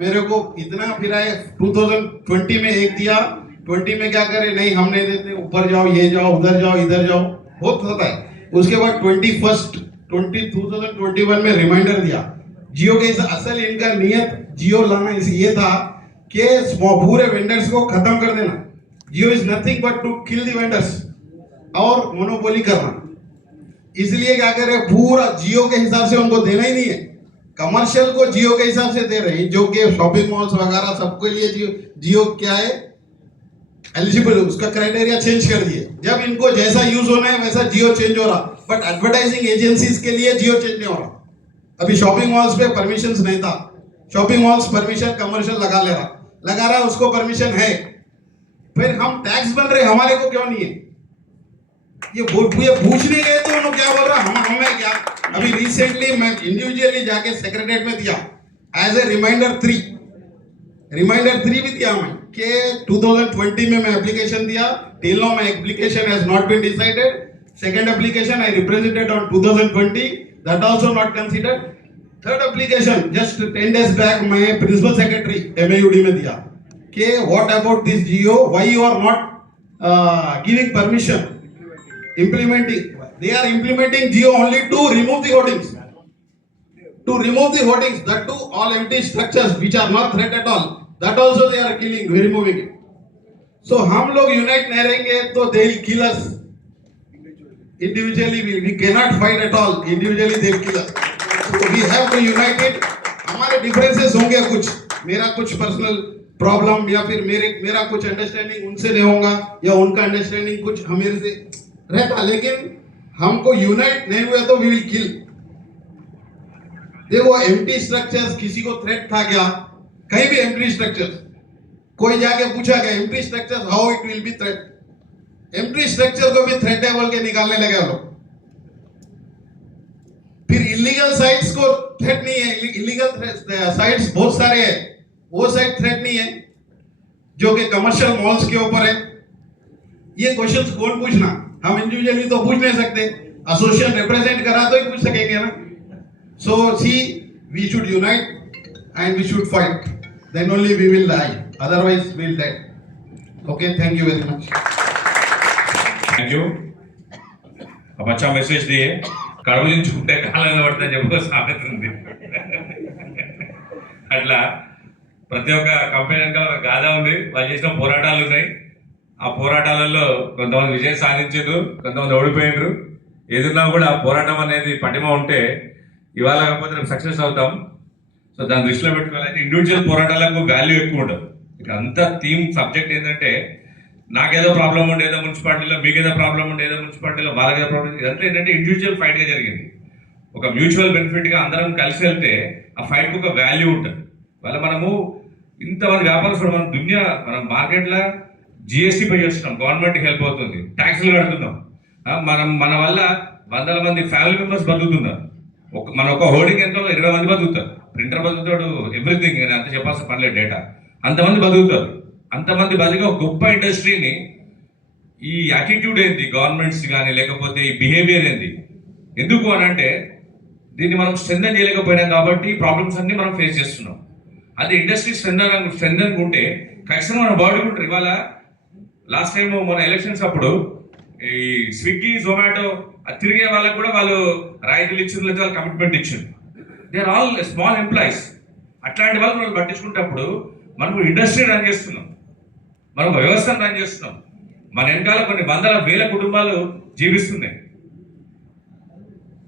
मेरे को इतना फिर आए 2020 में एक दिया, 20 में क्या करे, नहीं हम नहीं देते, ऊपर जाओ, ये जाओ, उधर जाओ, इधर जाओ, बहुत होता है। उसके बाद 2021 में रिमाइंडर दिया। जियो के असल इनका नियत जियो लाना ये था कि पूरे वेंडर्स को खत्म कर देना। Jio is nothing but to kill the vendors और मोनोपोली करना। इसलिए क्या करे, पूरा जियो के हिसाब से उनको देना ही नहीं है, कमर्शियल को जियो के हिसाब से दे रहे हैं, जो कि शॉपिंग मॉल्स वगैरह सबके लिए जियो क्या है एलिजिबल, उसका क्राइटेरिया चेंज कर दिए। जब इनको जैसा यूज होना है वैसा जियो चेंज हो रहा, बट एडवर्टाइजिंग एजेंसीज के लिए जियो चेंज नहीं हो रहा। अभी शॉपिंग मॉल्स पे परमिशन नहीं था, शॉपिंग मॉल्स परमिशन कमर्शियल लगा रहा, उसको परमिशन है। फिर हम टैक्स बन रहे, हमारे को क्यों नहीं है? ये पूछने गए तो उन्होंने क्या बोल रहा, हमें क्या। अभी रिसेंटली मैं इंडिविजुअली जाके सेक्रेटरीट में दिया एज ए रिमाइंडर 3 भी दिया मैं कि 2020 में मैं एप्लीकेशन दिया, till now my application has not been decided. Second application I represented on 2020, that also not considered. Third application just 10 days back मैं प्रिंसिपल सेक्रेटरी MAUD में दिया कि what about this GO, why you are not giving permission implementing. They are implementing Jio only to remove the hoardings. That too all empty structures which are not threat at all. That also they are killing, removing it. So हम लोग unite नहीं रहेंगे तो they will kill us. Individually we cannot fight at all. Individually they will kill us. So we have to unite it. हमारे differences होंगे कुछ, मेरा कुछ personal प्रॉब्लम या फिर मेरा कुछ अंडरस्टैंडिंग उनसे नहीं होगा या उनका अंडरस्टैंडिंग कुछ हमें से रहता, लेकिन हमको यूनाइट नहीं हुए तो वी विल किल। देखो एम्प्टी स्ट्रक्चर्स, किसी को थ्रेट था क्या? कहीं भी एम्प्टी स्ट्रक्चर्स, कोई जाके पूछा क्या empty structures how it will be threat? Empty structure को भी थ्रेट है बोल के निकालने लगे लोग। फिर इलीगल साइट्स को थ्रेट नहीं है, इलीगल साइट्स बहुत सारे हैं, वो साइट थ्रेट नहीं है जो कि कमर्शियल मॉल्स के ऊपर है। ये क्वेश्चंस कौन पूछना? हम इंडिविजुअली तो पूछ नहीं सकते, एसोसिएशन रिप्रेजेंट करा तो ही पूछ सकेंगे ना। So see we should unite and we should fight, then only we will die, otherwise we will dead. Okay, thank you very much. Thank you. अब अच्छा మెసేజ్ दिए కడవలించుకుంటే కాలంలో పడితే చెప్పు సామెత ఉంది. అట్లా ప్రతి ఒక్క కంపెనీ వెనకాల ఒక గాథ ఉంది, వాళ్ళు చేసిన పోరాటాలు ఉన్నాయి. ఆ పోరాటాలలో కొంతమంది విజయం సాధించారు, కొంతమంది ఓడిపోయినారు. ఏదున్నా కూడా పోరాటం అనేది పటిమ ఉంటే ఇవాళ కాకపోతే రేపు సక్సెస్ అవుతాం. సో దాన్ని దృష్టిలో పెట్టుకోవాలంటే ఇండివిజువల్ పోరాటాలకు వాల్యూ ఎక్కువ ఉండదు. ఇక అంతా థీమ్ సబ్జెక్ట్ ఏంటంటే నాకేదో ప్రాబ్లం ఉండే ఏదో మున్సిపాలిటీలో, మీకేదో ప్రాబ్లం ఉండే ఏదో మున్సిపాలిటీలో, వాళ్ళకేదో ప్రాబ్లం, ఇదంతా ఏంటంటే ఇండివిజువల్ ఫైట్గా జరిగింది. ఒక మ్యూచువల్ బెనిఫిట్గా అందరం కలిసి వెళ్తే ఆ ఫైట్కి ఒక వాల్యూ ఉంటుంది. వాళ్ళ మనము ఇంతమంది వ్యాపారస్తులు, మన దునియా, మనం మార్కెట్లో GST పే చేస్తున్నాం, గవర్నమెంట్కి హెల్ప్ అవుతుంది, ట్యాక్సులు కడుతున్నాం. మన వల్ల వందల మంది ఫ్యామిలీ మెంబర్స్ బతుకుతున్నారు. మన ఒక హోర్డింగ్ ఎంతో 20 మంది బతుకుతారు. ప్రింటర్ బతుకుతాడు, ఎవ్రీథింగ్, అంత చెప్పాల్సిన పనిలేదు, డేటా అంతమంది బతుకుతారు. అంతమంది బతికే ఒక గొప్ప ఇండస్ట్రీని ఈ యాటిట్యూడ్ ఏంది గవర్నమెంట్స్ కానీ, లేకపోతే ఈ బిహేవియర్ ఏంది, ఎందుకు అని అంటే దీన్ని మనం స్ట్రెంథన్ చేయలేకపోయినాం కాబట్టి ప్రాబ్లమ్స్ అన్ని మనం ఫేస్ చేస్తున్నాం. అది ఇండస్ట్రీ స్ట్రెంథన్ ఉంటే ఖచ్చితంగా మనం బాడుకుంటారు. ఇవాళ లాస్ట్ టైం మన ఎలక్షన్స్ అప్పుడు ఈ స్విగ్గీ, జొమాటో తిరిగే వాళ్ళకి కూడా వాళ్ళు రాయితీలు ఇచ్చారు, లేదా వాళ్ళు కమిట్మెంట్ ఇచ్చారు. They are all small employees. అట్లాంటి వాళ్ళు పట్టించుకున్నప్పుడు మనం ఇండస్ట్రీ రన్ చేస్తున్నాం, మనం వ్యవస్థను రన్ చేస్తున్నాం. మన వెనకాల కొన్ని వందల వేల కుటుంబాలు జీవిస్తున్నాయి.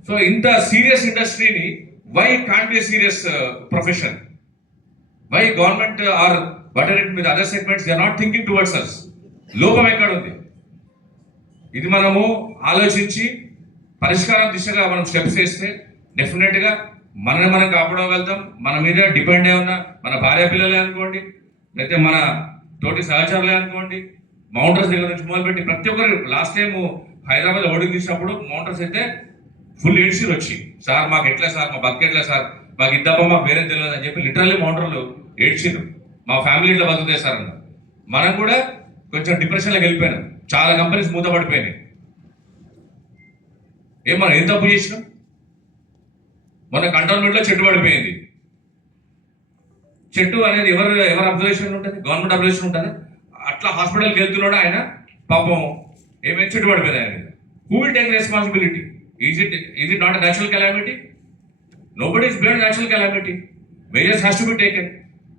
సో ఇంత సీరియస్ ఇండస్ట్రీని why can't be serious profession? Why government are water it with other segments they are not thinking towards us? లోపం ఎక్కడ ఉంది? ఇది మనము ఆలోచించి పరిష్కారం దిశగా మనం స్టెప్స్ వేస్తే డెఫినెట్గా మనల్ని మనం కాపాడగలుగుతాం. మన మీద డిపెండ్ అయి ఉన్న మన భార్య పిల్లలే అనుకోండి, లేకపోతే మన తోటి సహచరులే అనుకోండి, మౌంటర్స్ దగ్గర నుంచి మొదలుపెట్టి ప్రతి ఒక్కరు. లాస్ట్ టైం హైదరాబాద్ ఓడింగ్ తీసినప్పుడు మౌంటర్స్ అయితే ఫుల్ ఏడ్చిరు వచ్చి, సార్ మాకు ఎట్లా సార్, మా బతికెట్లా సార్, మాకు ఇద్దామా, మాకు వేరే తెలియదు అని చెప్పి లిటరల్లీ మౌంటర్లు ఏడ్చిరు. మా ఫ్యామిలీ ఇట్లా బతుకుతాయి సార్ అన్న. మనం కూడా కొంచెం డిప్రెషన్లోకి వెళ్ళిపోయినాం. చాలా కంపెనీస్ మూతపడిపోయినాయి. మనం ఏం తప్పు చేసినాం? మొన్న కంటోన్మెంట్లో చెట్టు పడిపోయింది. చెట్టు అనేది ఎవరు అబ్జర్వేషన్ ఉంటుంది? గవర్నమెంట్ అబ్జర్వేషన్ ఉంటుంది. అట్లా హాస్పిటల్కి వెళ్తున్నాడు ఆయన, పాపం ఏమైనా చెట్టు పడిపోయింది ఆయన మీద. Who will take responsibility? Is it not a natural calamity? Nobody is beyond natural calamity. Measures has to be taken.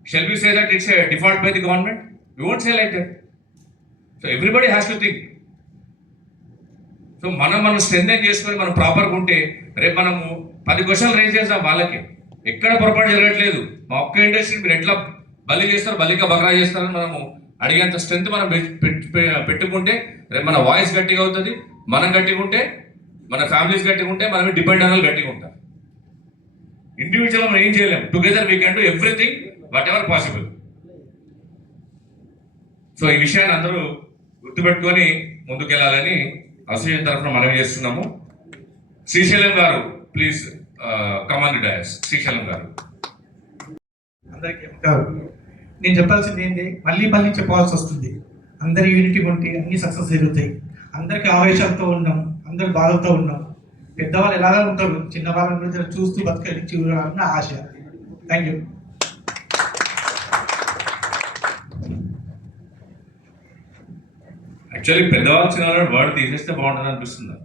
Shall we say that it's a default by the government? We won't say like that. So everybody has to think. So మనం strengthen చేసుకొని మనం ప్రాపర్గా ఉంటే రేపు మనము 10 క్వశ్చన్లు rise చేస్తాం వాళ్ళకి. ఎక్కడ పొరపాటు జరగట్లేదు. మా ఒక్క ఇండస్ట్రీని మీరు ఎట్లా బలి చేస్తారు, బలిగా బకరా చేస్తారని మనము అడిగేంత స్ట్రెంత్ మనం పెట్టుకుంటే రేపు మన వాయిస్ గట్టిగా అవుతుంది. మనం గట్టిగా ఉంటే మన ఫ్యామిలీస్ గట్టిగా ఉంటే మనం డిపెండ్ అన్న గట్టిగా ఉంటాం. ఇండివిజువల్ మనం ఏం చేయలేము. Together we can do everything what ever possible. So ఈ విషయాన్ని అందరూ గుర్తుపెట్టుకొని ముందుకెళ్ళాలని అసోసియేషన్ తరఫున మనవి చేస్తున్నాము. శ్రీశైలం గారు please come on the dais. Srisailam గారు. అందరికీ నేను చెప్పాల్సింది ఏంటి, మళ్ళీ చెప్పాల్సి వస్తుంది. అందరి యూనిటీ ఉంటే అన్ని సక్సెస్ జరుగుతాయి. అందరికి ఆవేశాలతో ఉన్నాం, అందరు బాధలతో ఉన్నాం. పెద్దవాళ్ళు ఎలాగా ఉంటారు, చిన్నవాళ్ళని కూడా చూస్తూ బతకలి చూడాలని ఆశ. Thank you. యాక్చువల్లీ పెద్దవాళ్ళు చిన్నవాళ్ళు వర్డ్ తీసేస్తే బాగుంటుంది అనిపిస్తుంది.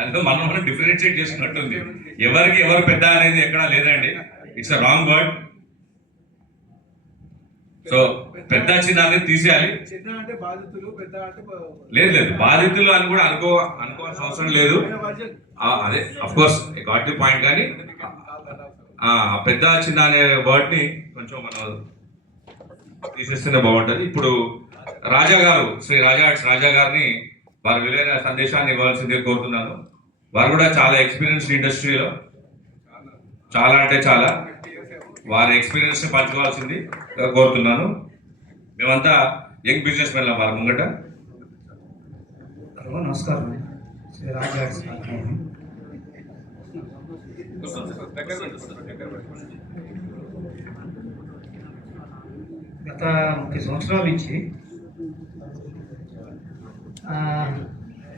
అందులో మనం డిఫరెన్షియేట్ చేసుకున్నట్టుంది. ఎవరికి ఎవరు పెద్ద అనేది ఎక్కడా లేదండి. It's a wrong word. So పెద్ద చిన్న అనేది తీసేయాలి. చిన్న అంటే బాధితులు, పెద్ద అంటే లేదు బాధితులు అని కూడా అనుకోవాల్సిన అవసరం లేదు. అదే of course got the point. కానీ పెద్ద చిన్న అనే వర్డ్ ని కొంచెం మనం తీసేస్తేనే బాగుంటుంది. ఇప్పుడు రాజా గారు, శ్రీ రాజా గారిని వారి విలువైన సందేశాన్ని ఇవ్వాల్సిందే కోరుతున్నాను. వారు కూడా చాలా ఎక్స్పీరియన్స్డ్ ఇండస్ట్రీలో, చాలా అంటే చాలా వారి ఎక్స్పీరియన్స్ ని పంచుకోవాల్సింది కోరుతున్నాను. మేమంతా యంగ్ బిజినెస్ మెన్ వారి ముంగట. హలో, నమస్కారం. గత 30 సంవత్సరాల నుంచి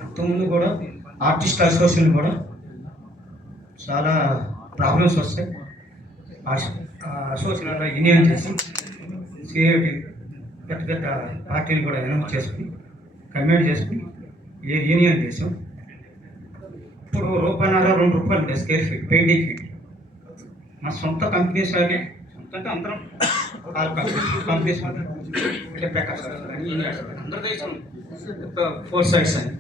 అంతకుముందు కూడా ఆర్టిస్ట్ అసోసియేషన్ కూడా చాలా ప్రాబ్లమ్స్ వస్తాయి. అసోసియేషన్లో యూనియన్ చేసి సిఐటి పెద్ద పార్టీని కూడా అనౌన్స్ చేసుకుని కమెంట్ చేసుకుని యూనియన్ చేసాం. ఇప్పుడు ₹1.5-2 ఉంటాయి స్క్వేర్ ఫీట్ పెయింటింగ్ ఫీట్. మా సొంత కంపెనీస్ అయితే సొంతంగా అందరం కంపెనీస్ అందరూ చేసాం. 4 సైడ్స్ అని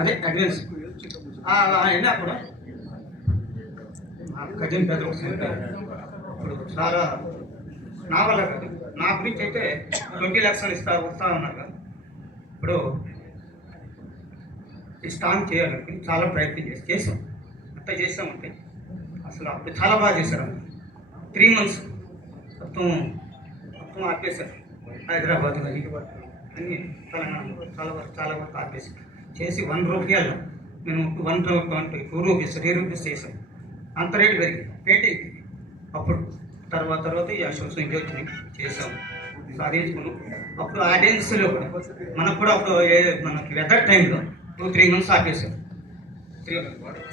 అదే అడ్వాన్స్ అయినా కూడా కజిన్ పెద్ద ఇప్పుడు చాలా నా వల్ల కాదు. నా గురించి అయితే 20 లక్షలు వస్తా ఉన్నారు. ఇప్పుడు స్టాంప్ చేయాలని చాలా ప్రయత్నం చేసాం. అట్లా చేసామంటే అసలు అప్పుడు చాలా బాగా చేశారు. 3 months మొత్తం ఆపేశారు. హైదరాబాద్ కానీ అన్ని తెలంగాణలో చాలా వరకు ఆపేసి చేసి ₹1 మేము 2 రూపీస్ 3 రూపీస్ చేసాం. అంత రేటు పెరిగింది పెయింటింగ్. అప్పుడు తర్వాత ఈ అసోసియేషన్ వచ్చినాయి చేసాము, సాధించుకున్నాం. అప్పుడు ఆడియన్స్లో కూడా మనకు కూడా అప్పుడు మనకి వెదర్ టైంలో 2-3 months ఆపేసాం.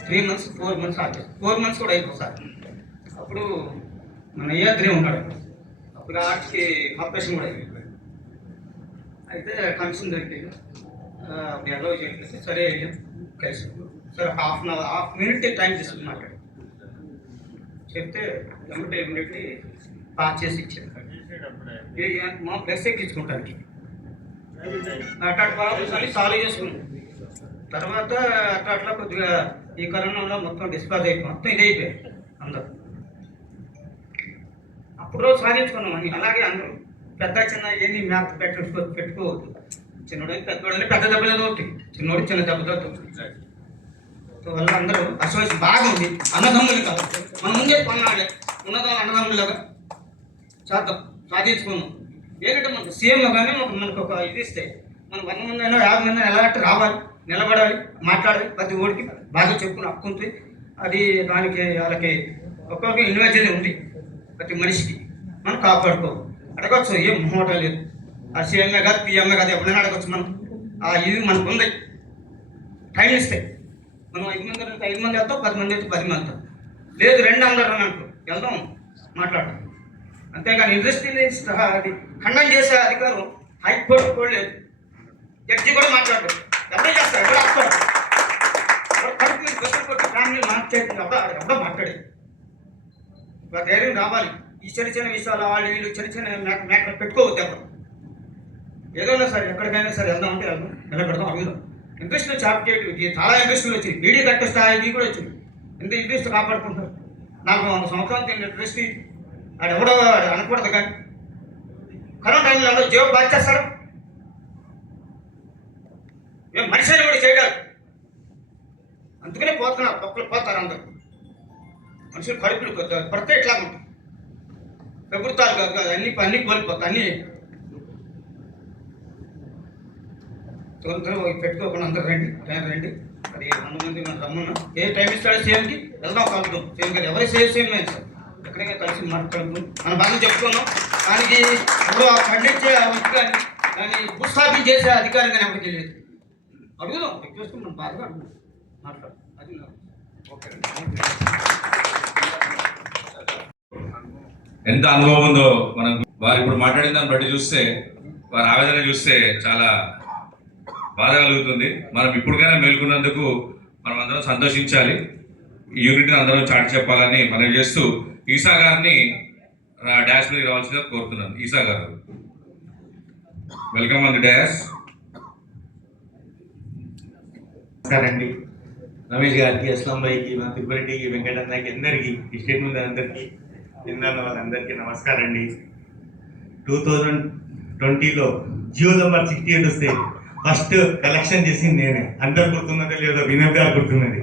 3 months 4 months ఆపేసాం. 4 months కూడా అయిపోతారు. అప్పుడు మన అయ్యాద్రి ఉన్నాడు. అప్పుడు ఆర్ట్కి ఆపరేషన్ కూడా అయింది. అయితే కమిషన్ దొరికింది. అప్పుడు అలౌ చేయట్లేదు. సరే కలిసి సరే హాఫ్ మినిట్ టైం తీసుకున్నాడు. చెప్తే ఇమ్మీడియట్లీ పాస్ చేసి ఇచ్చారు. మా ప్లస్ ఎక్కించుకుంటానికి అట్లా సాల్వ్ చేసుకున్నాం. తర్వాత అట్లా కొద్దిగా ఈ కరోనాలో మొత్తం డిస్పాజ్ అయిపోయి మొత్తం ఇదైపోయారు అందరూ. అప్పుడు సాధించుకున్నాం అని. అలాగే అందరూ పెద్ద చిన్న ఎన్ని మ్యాథ్ పెట్టుకోవద్దు. చిన్నోడని పెద్దోడని పెద్ద దెబ్బలేదు ఒకటి, చిన్నోడు చిన్న దెబ్బతో వల్ల అందరూ అసోసియేషన్ బాగుంది. అన్నదమ్ములు కాదు, మన ముందే కొన్నాడే ఉన్నదా అన్నదమ్ములాగా చేద్దాం, సాధించుకున్నాం. ఏంటంటే మనకు సీఎంలో కానీ మనకు ఒక ఇది ఇస్తే మనం 100 మంది అయినా 50 మంది అయినా ఎలా రావాలి, నిలబడాలి, మాట్లాడాలి. ప్రతి ఓడికి బాగా చెప్పుకుని హక్కు ఉంది. అది దానికి వాళ్ళకి ఒక్కొక్క ఇండివిజువల్ ఉంది. ప్రతి మనిషికి మనం కాపాడుకో అడగచ్చు. ఏం మొహమాట లేదు. ఆ సీఎంఏ కాదు, పిఎంఏ కాదు, ఎవరైనా అడగచ్చు. మనం ఇది మనకు ఉంది. టైం ఇస్తే మనం 5 మంది అయితే 5 మంది వెళ్తాం, 10 మంది అయితే 10 మంది వెళ్తాం. లేదు 2 అందరు అనుకో వెళ్దాం మాట్లాడతాం. అంతేగాని ఇండస్ట్రియలిస్ట్ అది ఖండం చేసే అధికారం హైకోర్టు కూడా లేదు, జడ్జి కూడా మాట్లాడతారు. ఎవరో చేస్తారు, ఎవరో వస్తారు, కడుపు కొట్టి ఫ్యామిలీ మాట్లాడి ఎవడో మాట్లాడేది. ఒక ధైర్యం రావాలి. ఈ చిన్న చిన్న విషయాలు వాళ్ళు వీళ్ళు చిన్న చిన్న మేకలు పెట్టుకోవద్దు. ఎవరు ఏదైనా సరే ఎక్కడికైనా సరే వెళ్దామంటే వెళ్దాం, నిలబెడదాం, అడుగుదాం. ఇంట్రెస్ట్ చాప్టేటివ్ చాలా ఇంట్రెస్ట్లు వచ్చింది, బీడీ కట్టే స్థాయికి కూడా వచ్చింది. ఎంత ఇంట్రెస్ట్ కాపాడుకుంటారు. నాకు 100 సంవత్సరాలు ఇంట్రెస్ట్ అది ఎవడో అనకూడదు. కానీ కరోనా టైంలో అందరూ జీవ బాధ చేస్తారు. మేము మనిషిని కూడా చేయడాలి. అందుకనే పోతున్నారు, పక్కలు పోతారు అందరు. మనుషులు కడుపులు పడితే ఇట్లా ఉంటాయి. ప్రభుత్వాలు అన్ని కోల్పోతాయి. అన్నీ అందరూ పెట్టుకోకుండా అందరూ రండి, రండి. అది 100 మంది మనం రమ్మన్నా ఏ టైం ఇస్తాడో సేమ్కి వెళ్దాం, కలుద్దాం. సేమ్ గారు ఎవరి సేమ్ లేదు సార్, ఎక్కడికే కలిసి మాట్లాడుకుందాం. మన బాగా చెప్పుకున్నాం. దానికి ఇప్పుడు ఖండించే కానీ దాన్ని భూస్థాపన చేసే అధికారం కానీ ఎవరికి తెలియదు. అడుగుదాం, చూసుకుని మనం బాగా అడుగుదాం, మాట్లాడు. అది ఓకే. ఎంత అనుభవం ఉందో మనం వారు ఇప్పుడు మాట్లాడిన దాన్ని బట్టి చూస్తే, వారి ఆవేదన చూస్తే చాలా బాధ కలుగుతుంది. మనం ఇప్పటికైనా మేల్కొన్నందుకు మనం అందరం సంతోషించాలి. ఈ యూనిట్ని అందరం చాటి చెప్పాలని మనం చేస్తూ ఈసా గారిని డాష్ మీద రావాల్సిందిగా కోరుతున్నాను. ఈసా గారు, వెల్కమ్ ఆన్ ది డాష్. నమస్కారం అండి. రమేష్ గారికి, అస్లాం భాయికి, మా తిరుపతికి, వెంకటన్నకి, అందరికీ ఈ స్టేట్ ముందు అందరికీ, నిన్న వాళ్ళందరికీ నమస్కారం అండి. 2020లో జియో నెంబర్ 68 వస్తే ఫస్ట్ కలెక్షన్ చేసింది నేనే. అందరు గుర్తున్నది లేదో వినోద్ గారు గుర్తున్నది.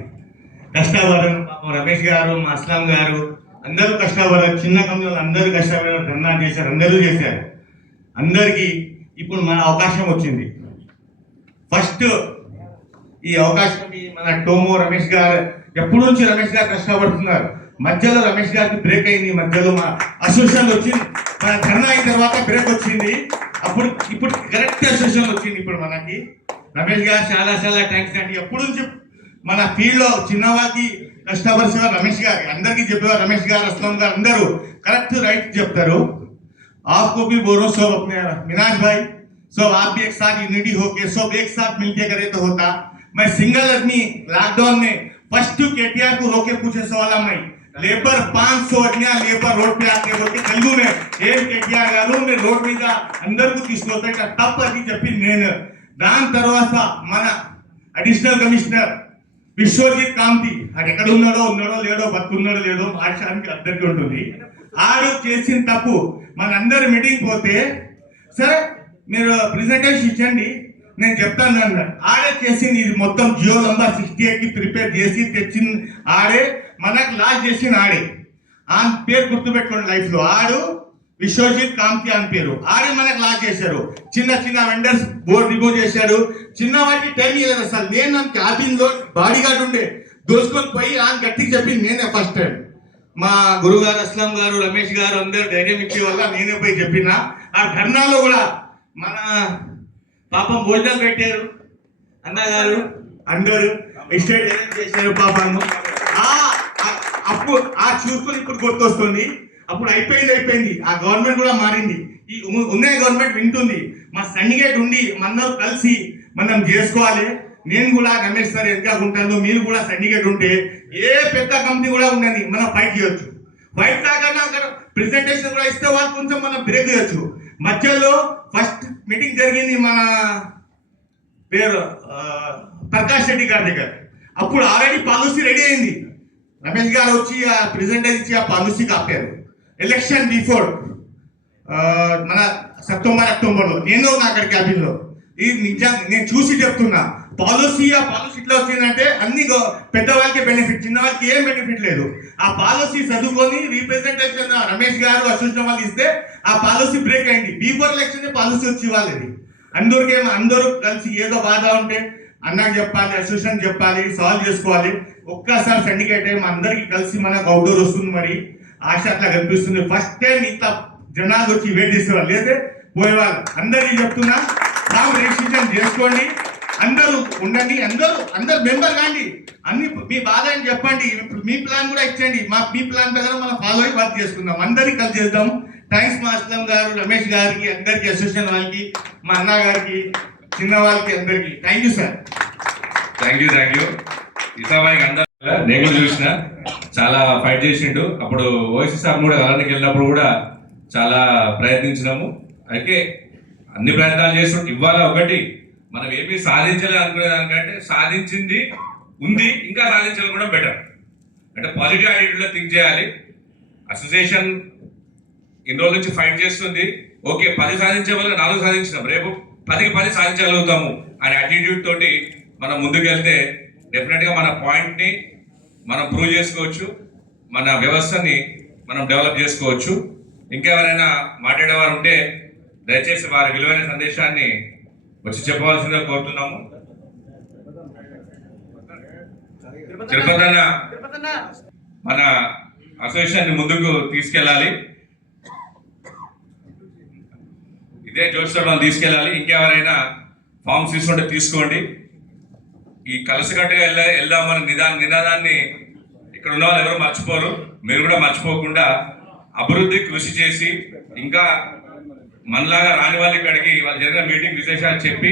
కష్టపడను పాపం రమేష్ గారు, మా అస్లాం గారు అందరూ కష్టపడారు. చిన్న కంపెనీలు అందరూ కష్టపడారు, ధర్నా చేశారు, అందరూ చేశారు. అందరికీ ఇప్పుడు మన అవకాశం వచ్చింది. ఫస్ట్ ఈ అవకాశం మన టోమో రమేష్ గారు ఎప్పటి నుంచి రమేష్ గారు కష్టపడుతున్నారు. మధ్యలో రమేష్ గారికి బ్రేక్ అయింది, మధ్యలో మా అసోసియేషన్ వచ్చింది. మన ధర్నా అయిన తర్వాత బ్రేక్ వచ్చింది. ఇప్పుడు కరెక్ట్ అసోసియేషన్ వచ్చింది. ఇప్పుడు మనకి రమేష్ గారు చాలా చాలా థ్యాంక్స్ అండి. ఎప్పటి నుంచి మన ఫీల్డ్ లో చిన్నవాళ్ళకి కష్టపరిచేవారు రమేష్ గారు, అందరికీ చెప్పేవారు రమేష్ గారు, అస్లాం గారు అందరూ కరెక్ట్ రైట్ చెప్తారు. आपको भी बोलो सब अपने मिनाज भाई, सब आप भी एक साथ यूनिटी होके सब एक साथ मिलके करे तो होता. मैं सिंगल आदमी लॉकडाउन में फर्स्ट केटीआर को रोके पूछे सवाल मैं लेबर 500 आदमी लेबर रोड पे आके बोलते తెలుగు में ఏం కేటీఆర్ గారు మీరు రోడ్ మీద అందరికీ తీసుకొస్తాయి తప్ప అని చెప్పి నేను. దాని తర్వాత మన అడిషనల్ కమిషనర్ విశ్వజిత్ కాంతి అది ఎక్కడ ఉన్నాడో లేడో బతుకున్నాడో లేదో ఆశానికి అందరికీ ఉంటుంది. ఆడు చేసిన తప్పు మనందరు మీటింగ్ పోతే సరే మీరు ప్రెజెంటేషన్ ఇచ్చండి నేను చెప్తాను అన్నాడు. ఆడే చేసింది ఇది మొత్తం జియో నంబర్ 68 కి ప్రిపేర్ చేసి తెచ్చింది ఆడే, మనకు లాంచ్ చేసిన ఆడే. ఆ పేరు గుర్తుపెట్టుకోండి లైఫ్ లో. ఆడు విశ్వజిత్ కాంతి అని పేరు. ఆడే మనకు లాంచ్ చేశారు. చిన్న చిన్న వెండర్స్ బోర్డు రిమూవ్ చేశారు. చిన్న వాటికి టైం ఇవ్వలేదు అసలు. నేను నా క్యాబిన్ లో బాడీ గార్డ్ ఉండే దోసుకొని పోయి ఆ గట్టికి చెప్పింది నేనే ఫస్ట్ టైం. మా గురుగారు అస్లాం గారు, రమేష్ గారు అందరూ ధైర్యం ఇచ్చే వల్ల నేనే పోయి చెప్పిన. ఆ ధర్నాలో కూడా మన పాపం భోజనాలు పెట్టారు అన్నగారు, అందరూ ఎస్టేట్ చేశారు పాపము. అప్పుడు ఆ చూసుకొని ఇప్పుడు గుర్తొస్తుంది. అప్పుడు అయిపోయింది. ఆ గవర్నమెంట్ కూడా మారింది. ఈ ఉన్న గవర్నమెంట్ వింటుంది. మా సండికేట్ ఉండి మనందరూ కలిసి మనం చేసుకోవాలి. నేను కూడా రమేష్ సార్ ఎంత ఉంటాను, మీరు కూడా సండికేట్ ఉంటే ఏ పెద్ద కంపెనీ కూడా ఉండని మనం ఫైట్ చేయొచ్చు. ఫైట్ కాకుండా అక్కడ ప్రెజెంటేషన్ కూడా ఇస్తే వాళ్ళు కొంచెం మనం బ్రేక్ చేయొచ్చు. మధ్యలో ఫస్ట్ మీటింగ్ జరిగింది మన పేరు ప్రకాష్ రెడ్డి గారి దగ్గర. అప్పుడు ఆల్రెడీ పాలసీ రెడీ అయింది. రమేష్ గారు వచ్చి ఆ ప్రెజెంటేషన్ ఇచ్చి ఆ పాలసీ కాపారు. ఎలక్షన్ బిఫోర్ మన అక్టోబర్లో నేను అక్కడ క్యాబిన్లో ఇది నిజంగా నేను చూసి చెప్తున్నా. పాలసీ ఇట్లా వచ్చిందంటే అన్ని పెద్దవాళ్ళకి బెనిఫిట్, చిన్న వాళ్ళకి ఏం బెనిఫిట్ లేదు. ఆ పాలసీ చదువుకొని రీప్రజెంటేషన్ రమేష్ గారు అసోసియేషన్ వాళ్ళు ఇస్తే ఆ పాలసీ బ్రేక్ అయింది. బిఫోర్ ఎలక్షన్ పాలసీ వచ్చి వాళ్ళది. అందరూ కలిసి ఏదో బాధ ఉంటే అన్నకు చెప్పాలి, అసోసియేషన్ చెప్పాలి, సాల్వ్ చేసుకోవాలి. ఒక్కసారి సండికేట్ అయ్యి అందరికి కలిసి మనకు అవుట్డోర్ వస్తుంది. మరి ఆశ అట్లా కనిపిస్తుంది. ఫస్ట్ టైం ఇంత జనాలు వచ్చి వెయిట్ చేసేవాళ్ళు, లేదా పోయేవాళ్ళు. అందరికీ చెప్తున్నా రిజిస్ట్రేషన్ చేసుకోండి. అందరూ ఉండండి, అందరు మెంబర్ కాండి, అన్ని మీ బాధ అని చెప్పండి, మీ ప్లాన్ కూడా ఇచ్చండి, మీ ప్లాన్ ప్రకారం మనం ఫాలో అయ్యి వర్క్ చేసుకుందాం, అందరికీ కలిసి చేద్దాం. థ్యాంక్స్ మా అస్లం గారు, రమేష్ గారికి, అందరికి అసోసియేషన్ వాళ్ళకి, మా అన్న గారికి, చిన్న వాళ్ళకి, అందరికి thank you sir. Thank you ఇసాబాయికి అందరూ నేను కూడా చూసిన చాలా ఫైట్ చేసిండు. అప్పుడు ఓఎస్సీ సార్ కూడా కలడానికి వెళ్ళినప్పుడు కూడా చాలా ప్రయత్నించినాము. అయితే అన్ని ప్రయత్నాలు చేస్తుంటే ఇవాళ ఒకటి మనం ఏమీ సాధించలేదు అనుకునే దానికంటే సాధించింది ఉంది, ఇంకా సాధించాలి కూడా బెటర్. అంటే పాజిటివ్ యాటిట్యూడ్లో థింక్ చేయాలి. అసోసియేషన్ ఇన్ని రోజుల నుంచి ఫైట్ చేస్తుంది, ఓకే 10 సాధించే వల్ల 4 సాధించినాం, రేపు 10కి 10 సాధించగలుగుతాము అనే యాటిట్యూడ్ తోటి మనం ముందుకు వెళ్తే డెఫినెట్గా మన పాయింట్ని మనం ప్రూవ్ చేసుకోవచ్చు, మన వ్యవస్థని మనం డెవలప్ చేసుకోవచ్చు. ఇంకెవరైనా మాట్లాడేవారు ఉంటే దయచేసి వారి విలువైన సందేశాన్ని వచ్చి చెప్పవలసిందిగా కోరుతున్నాము. తిరుపతి అన్న మన అసోసియేషన్ ముందుకు తీసుకెళ్ళాలి, ఇదే జోష్తో మనం తీసుకెళ్ళాలి. ఇంకెవరైనా ఫామ్స్ తీసుకుంటే తీసుకోండి. ఈ కలిసికట్టుగా వెళ్దామని నినాదాన్ని ఇక్కడ ఉన్న వాళ్ళు ఎవరు మర్చిపోరు, మీరు కూడా మర్చిపోకుండా అభివృద్ధి కృషి చేసి ఇంకా మనలాగా రాని వాళ్ళకి ఇక్కడికి వాళ్ళు జరిగిన మీటింగ్ విశేషాలు చెప్పి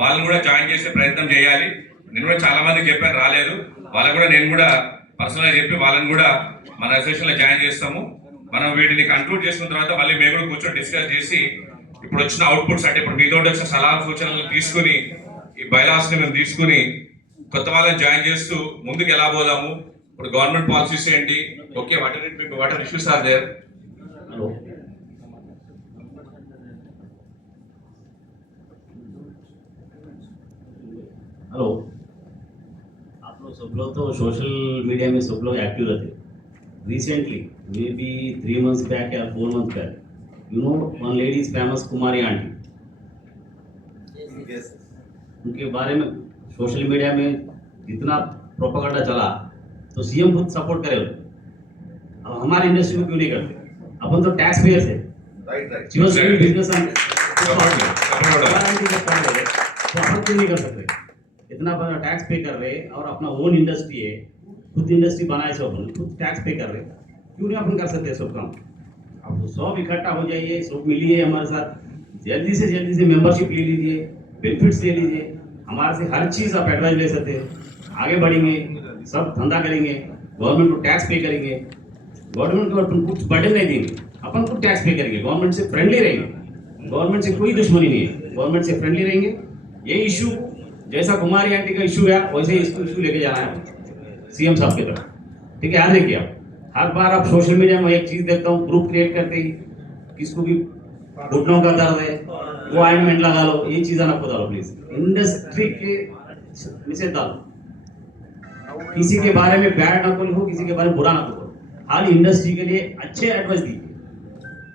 వాళ్ళని కూడా జాయిన్ చేసే ప్రయత్నం చేయాలి. నేను కూడా చాలా మందికి చెప్పాను, రాలేదు, వాళ్ళకు కూడా నేను కూడా పర్సనల్గా చెప్పి వాళ్ళని కూడా మన అసోసియేషన్లో జాయిన్ చేస్తాము. మనం వీటిని కంక్లూడ్ చేసుకున్న తర్వాత మళ్ళీ మేము కూడా కూర్చొని డిస్కస్ చేసి ఇప్పుడు వచ్చిన అవుట్పుట్స్ అంటే ఇప్పుడు మీతో వచ్చిన సలహా సూచనలు తీసుకుని ఈ బైలాస్ని మేము తీసుకుని కొత్త వాళ్ళని జాయిన్ చేస్తూ ముందుకు ఎలా పోదాము, ఇప్పుడు గవర్నమెంట్ పాలసీస్ ఏంటి, okay what are issues are there. Hello, आप लोग तो सोशल मीडिया में सब लोग एक्टिव रहते. Recently, maybe 3 months back or 4 months back, you know one lady is famous, Kumari aunty. Yes. उनके बारे में सोशल मीडिया में जितना प्रोपेगेंडा चला तो सीएम खुद सपोर्ट करे. अब हमारी इंडस्ट्री को क्यों नहीं करते? अपन तो टैक्स पेयर है, Right. बिजनेस तो अपन क्यों नहीं कर सकते? इतना बड़ा टैक्स पे कर रहे और अपना ओन इंडस्ट्री है, खुद इंडस्ट्री बनाए सब अपन खुद टैक्स पे कर रहे, क्यों नहीं अपन कर सकते सब काम? अब तो सब इकट्ठा हो जाइए, सब मिलिए हमारे साथ, जल्दी से मेंबरशिप ले लीजिए, बेनिफिट्स ले लीजिए, हमारे से हर चीज़ आप एडवाइस ले सकते हैं, आगे बढ़ेंगे, सब धंधा करेंगे, गवर्नमेंट को टैक्स पे करेंगे, गवर्नमेंट को अपन कुछ बर्डन नहीं देंगे, अपन खुद टैक्स पे करेंगे, गवर्नमेंट से फ्रेंडली रहेंगे, गवर्नमेंट से कोई दुश्मनी नहीं है, गवर्नमेंट से फ्रेंडली रहेंगे. ये इशू जैसा कुमारी आंटी का इशू है वैसे इसको इशू लेके जाना है सीएम साहब की तरफ. ठीक है, याद रखिए आप. हर बार आप सोशल मीडिया में एक चीज़ देखता हूँ, ग्रुप क्रिएट करते ही किसको भी घुटनों का दर्द है वो ऑइंटमेंट लगा लो, ये चीज़ें आपको डालो प्लीज. इंडस्ट्री के मैसेज डालो, किसी के बारे में बैड ना लिखो, किसी के बारे में बुरा ना करो, खाली इंडस्ट्री के लिए अच्छे एडवाइस दीजिए.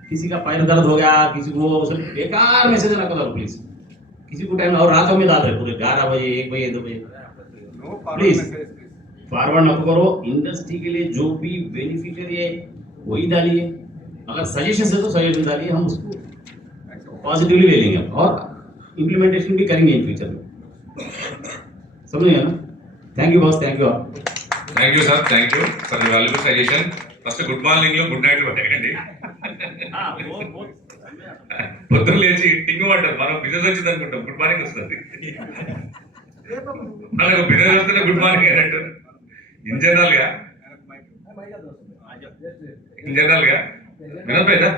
किसी का पैर दर्द हो गया, किसी को बेकार मैसेज ना करो प्लीज. किसी को टाइम और रातों में डाल रहे पूरे 11 बजे 1 बजे 2 बजे, प्लीज फॉरवर्ड मत करो. इंडस्ट्री के लिए जो भी बेनिफिशियरी है वही डालिए, अगर सजेशन है तो सजेशन डालिए, हम उसको पॉजिटिवली ले लेंगे और इम्प्लीमेंटेशन भी करेंगे इन फ्यूचर में. समझ गए ना? Thank you boss, thank you. Thank you sir, thank you for the valuable suggestion. First good morning good night పెట్టకండి, పొద్దున్న లేచి టింగు అంటారు. మనం బిజినెస్ వచ్చింది అనుకుంటాం, గుడ్ మార్నింగ్ వస్తుంది. మనకు బిజినెస్ వస్తుంటే గుడ్ మార్నింగ్ అన్నట్టు. ఇన్ జనరల్ గా వినోద్ భయ్యా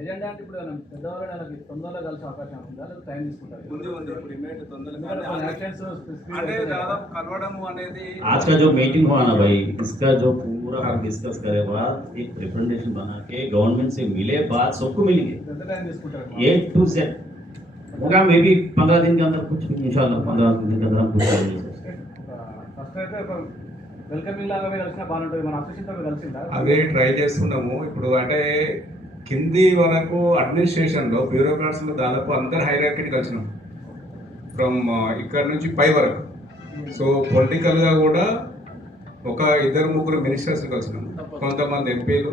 ఎజెండా అంటే ఇప్పుడు పెద్దవాళ్ళు తొందరలో కలిసి అవకాశం ఉంటుందా లేదా టైం తీసుకుంటారు? आज का जो मीटिंग हुआ ना भाई, इसका जो पूरा हम डिस्कस करे बाद एक रिप्रेजेंटेशन बना के गवर्नमेंट से मिले बात सबको मिलेंगे A to Z होगा. मे बी 15 दिन के अंदर कुछ इंशाल्लाह 15 दिन के अंदर हम कुछ करेंगे. ఫస్ట్ అయితే వెల్కమింగ్ లాగా కలిసినా బాగుంటుంది, మన అసోసియేషన్తో కలిసిందా? అదే ట్రై చేస్తున్నాము ఇప్పుడు. అంటే కింది వరకు అడ్మినిస్ట్రేషన్లో బ్యూరోక్రాట్స్లో దాదాపు అందరు హైరార్కీని కలిసినాం, ఫ్రమ్ ఇక్కడ నుంచి పై వరకు. సో పొలిటికల్గా కూడా ఒక 2-3 మినిస్టర్స్ని కలిసినాం, కొంతమంది ఎంపీలు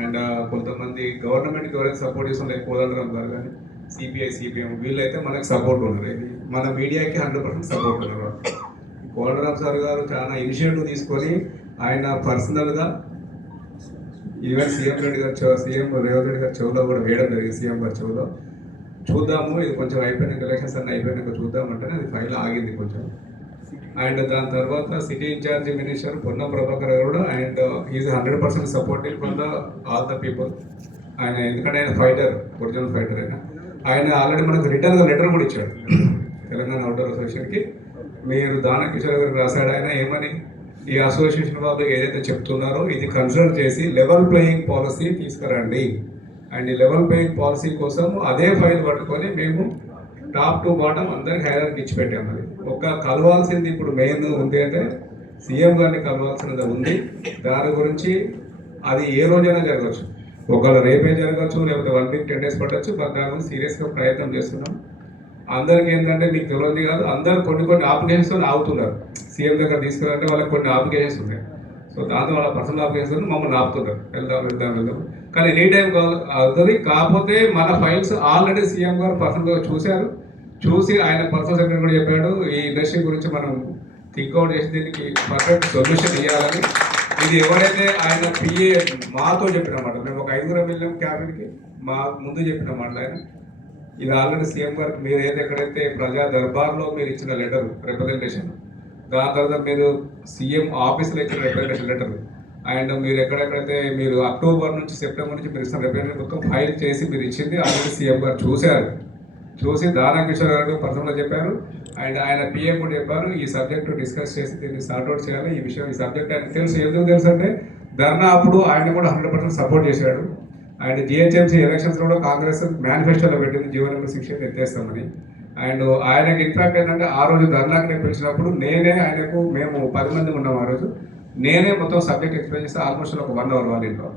అండ్ కొంతమంది గవర్నమెంట్కి ఎవరైతే సపోర్ట్ చేసిన లైక్ కోదండరామ్ గారు కానీ సిపిఐ సిపిఎం వీళ్ళైతే మనకు సపోర్ట్ ఉన్నారు. ఇది మన మీడియాకి 100% సపోర్ట్ ఉన్నారు. కోదండరామ్ సార్ గారు చాలా ఇనిషియేటివ్ తీసుకొని ఆయన పర్సనల్గా ఈవెన్ సీఎం రెడ్డి గారు సీఎం రేవంత్ రెడ్డి గారి చెవులో కూడా వేయడం జరిగింది. సీఎం గారి చెవులో చూద్దాము, ఇది కొంచెం అయిపోయినాక ఎలక్షన్స్ అన్నీ అయిపోయినాక చూద్దామంటేనే అది ఫైల్ ఆగింది కొంచెం. అండ్ దాని తర్వాత city in-charge minister Ponnam Prabhakar గారు and is 100% supportive from all the people. ఆయన ఎందుకంటే ఆయన ఫైటర్, ఒరిజినల్ ఫైటర్ ఆయన ఆల్రెడీ మనకు రిటర్న్గా లెటర్ కూడా ఇచ్చాడు తెలంగాణ అవుట్డోర్ అసోసియేషన్కి. మీరు దానకిషోర్ గారికి రాశాడు ఆయన ఏమని, ఈ అసోసియేషన్ వాళ్ళు ఏదైతే చెప్తున్నారో ఇది కన్సిడర్ చేసి లెవెల్ ప్లేయింగ్ పాలసీ తీసుకురండి. అండ్ ఈ లెవెల్ ప్లేయింగ్ పాలసీ కోసం అదే ఫైల్ పట్టుకొని మేము టాప్ టు బాటం అందరికి హైరార్కీ ఇచ్చి పెట్టాము. అది ఒక కలవాల్సింది ఇప్పుడు మెయిన్ ఉంది అంటే సీఎం గారిని కలవాల్సినది ఉంది. దాని గురించి అది ఏ రోజైనా జరగచ్చు, ఒకవేళ రేపే జరగచ్చు, లేకపోతే 1 వీక్ 10 డేస్ పట్టచ్చు. బట్ దాని గురించి సీరియస్గా ప్రయత్నం చేస్తున్నాం. అందరికి ఏంటంటే మీకు తెలియదు కాదు, అందరు కొన్ని అప్లికేషన్స్ ఆగుతున్నారు. సీఎం దగ్గర తీసుకురంటే వాళ్ళకి కొన్ని అప్లికేషన్స్ ఉన్నాయి. సో దాంతో వాళ్ళ పర్సనల్ అప్లికేషన్స్ మమ్మల్ని ఆపుతున్నారు, వెళ్దాం. కానీ ఎనీ టైం అవుతుంది. కాకపోతే మన ఫైల్స్ ఆల్రెడీ సీఎం గారు పర్సనల్గా చూసి ఆయన పర్సనల్ సెక్రటరీ కూడా చెప్పాడు ఈ ఇండస్ట్రీ గురించి మనం థింక్అవుట్ చేసి దీనికి పర్ఫెక్ట్ సొల్యూషన్ ఇవ్వాలని. ఇది ఎవరైతే ఆయన పిఏ మాతో చెప్పినమాట, మేము ఒక 5 వెళ్ళాం క్యాబిన్కి, మా ముందు చెప్పినమాట ఆయన. ఇది ఆల్రెడీ సీఎం గారికి మీరు ఎక్కడైతే ప్రజా దర్బార్లో మీరు ఇచ్చిన లెటర్ రిప్రజెంటేషన్, దాని తర్వాత మీరు సీఎం ఆఫీస్లో ఇచ్చిన రిప్రజెంటేషన్ లెటర్, అండ్ మీరు ఎక్కడెక్కడైతే మీరు అక్టోబర్ నుంచి సెప్టెంబర్ నుంచి మీరు ఇస్తున్న రిప్రజెంటేషన్ మొత్తం ఫైల్ చేసి మీరు ఇచ్చింది ఆల్రెడీ సీఎం గారు చూసి దానకిషోర్ గారు పర్సనల్గా చెప్పారు. అండ్ ఆయన పిఏ కూడా చెప్పారు ఈ సబ్జెక్టు డిస్కస్ చేసి దీన్ని సార్ట్అవుట్ చేయాలి. ఈ విషయం ఈ సబ్జెక్ట్ ఆయనకు తెలుసు. ఎందుకు తెలుసు అంటే ధర్నా అప్పుడు ఆయన కూడా 100% సపోర్ట్ చేశాడు. అండ్ జిహెచ్ఎంసీ ఎలక్షన్స్ కూడా కాంగ్రెస్ మేనిఫెస్టోలో పెట్టింది జీవో నెంబర్ 6 ఎత్తేస్తామని. అండ్ ఆయనకి ఇన్ఫాక్ట్ ఏంటంటే ఆ రోజు ధర్నాకి నేను పిలిచినప్పుడు మేము 10 మంది ఉన్నాం ఆ రోజు, నేనే మొత్తం సబ్జెక్ట్ ఎక్స్ప్లెయిన్ చేస్తే ఆల్మోస్ట్ ఒక 1 అవర్ వాళ్ళ ఇంట్లో.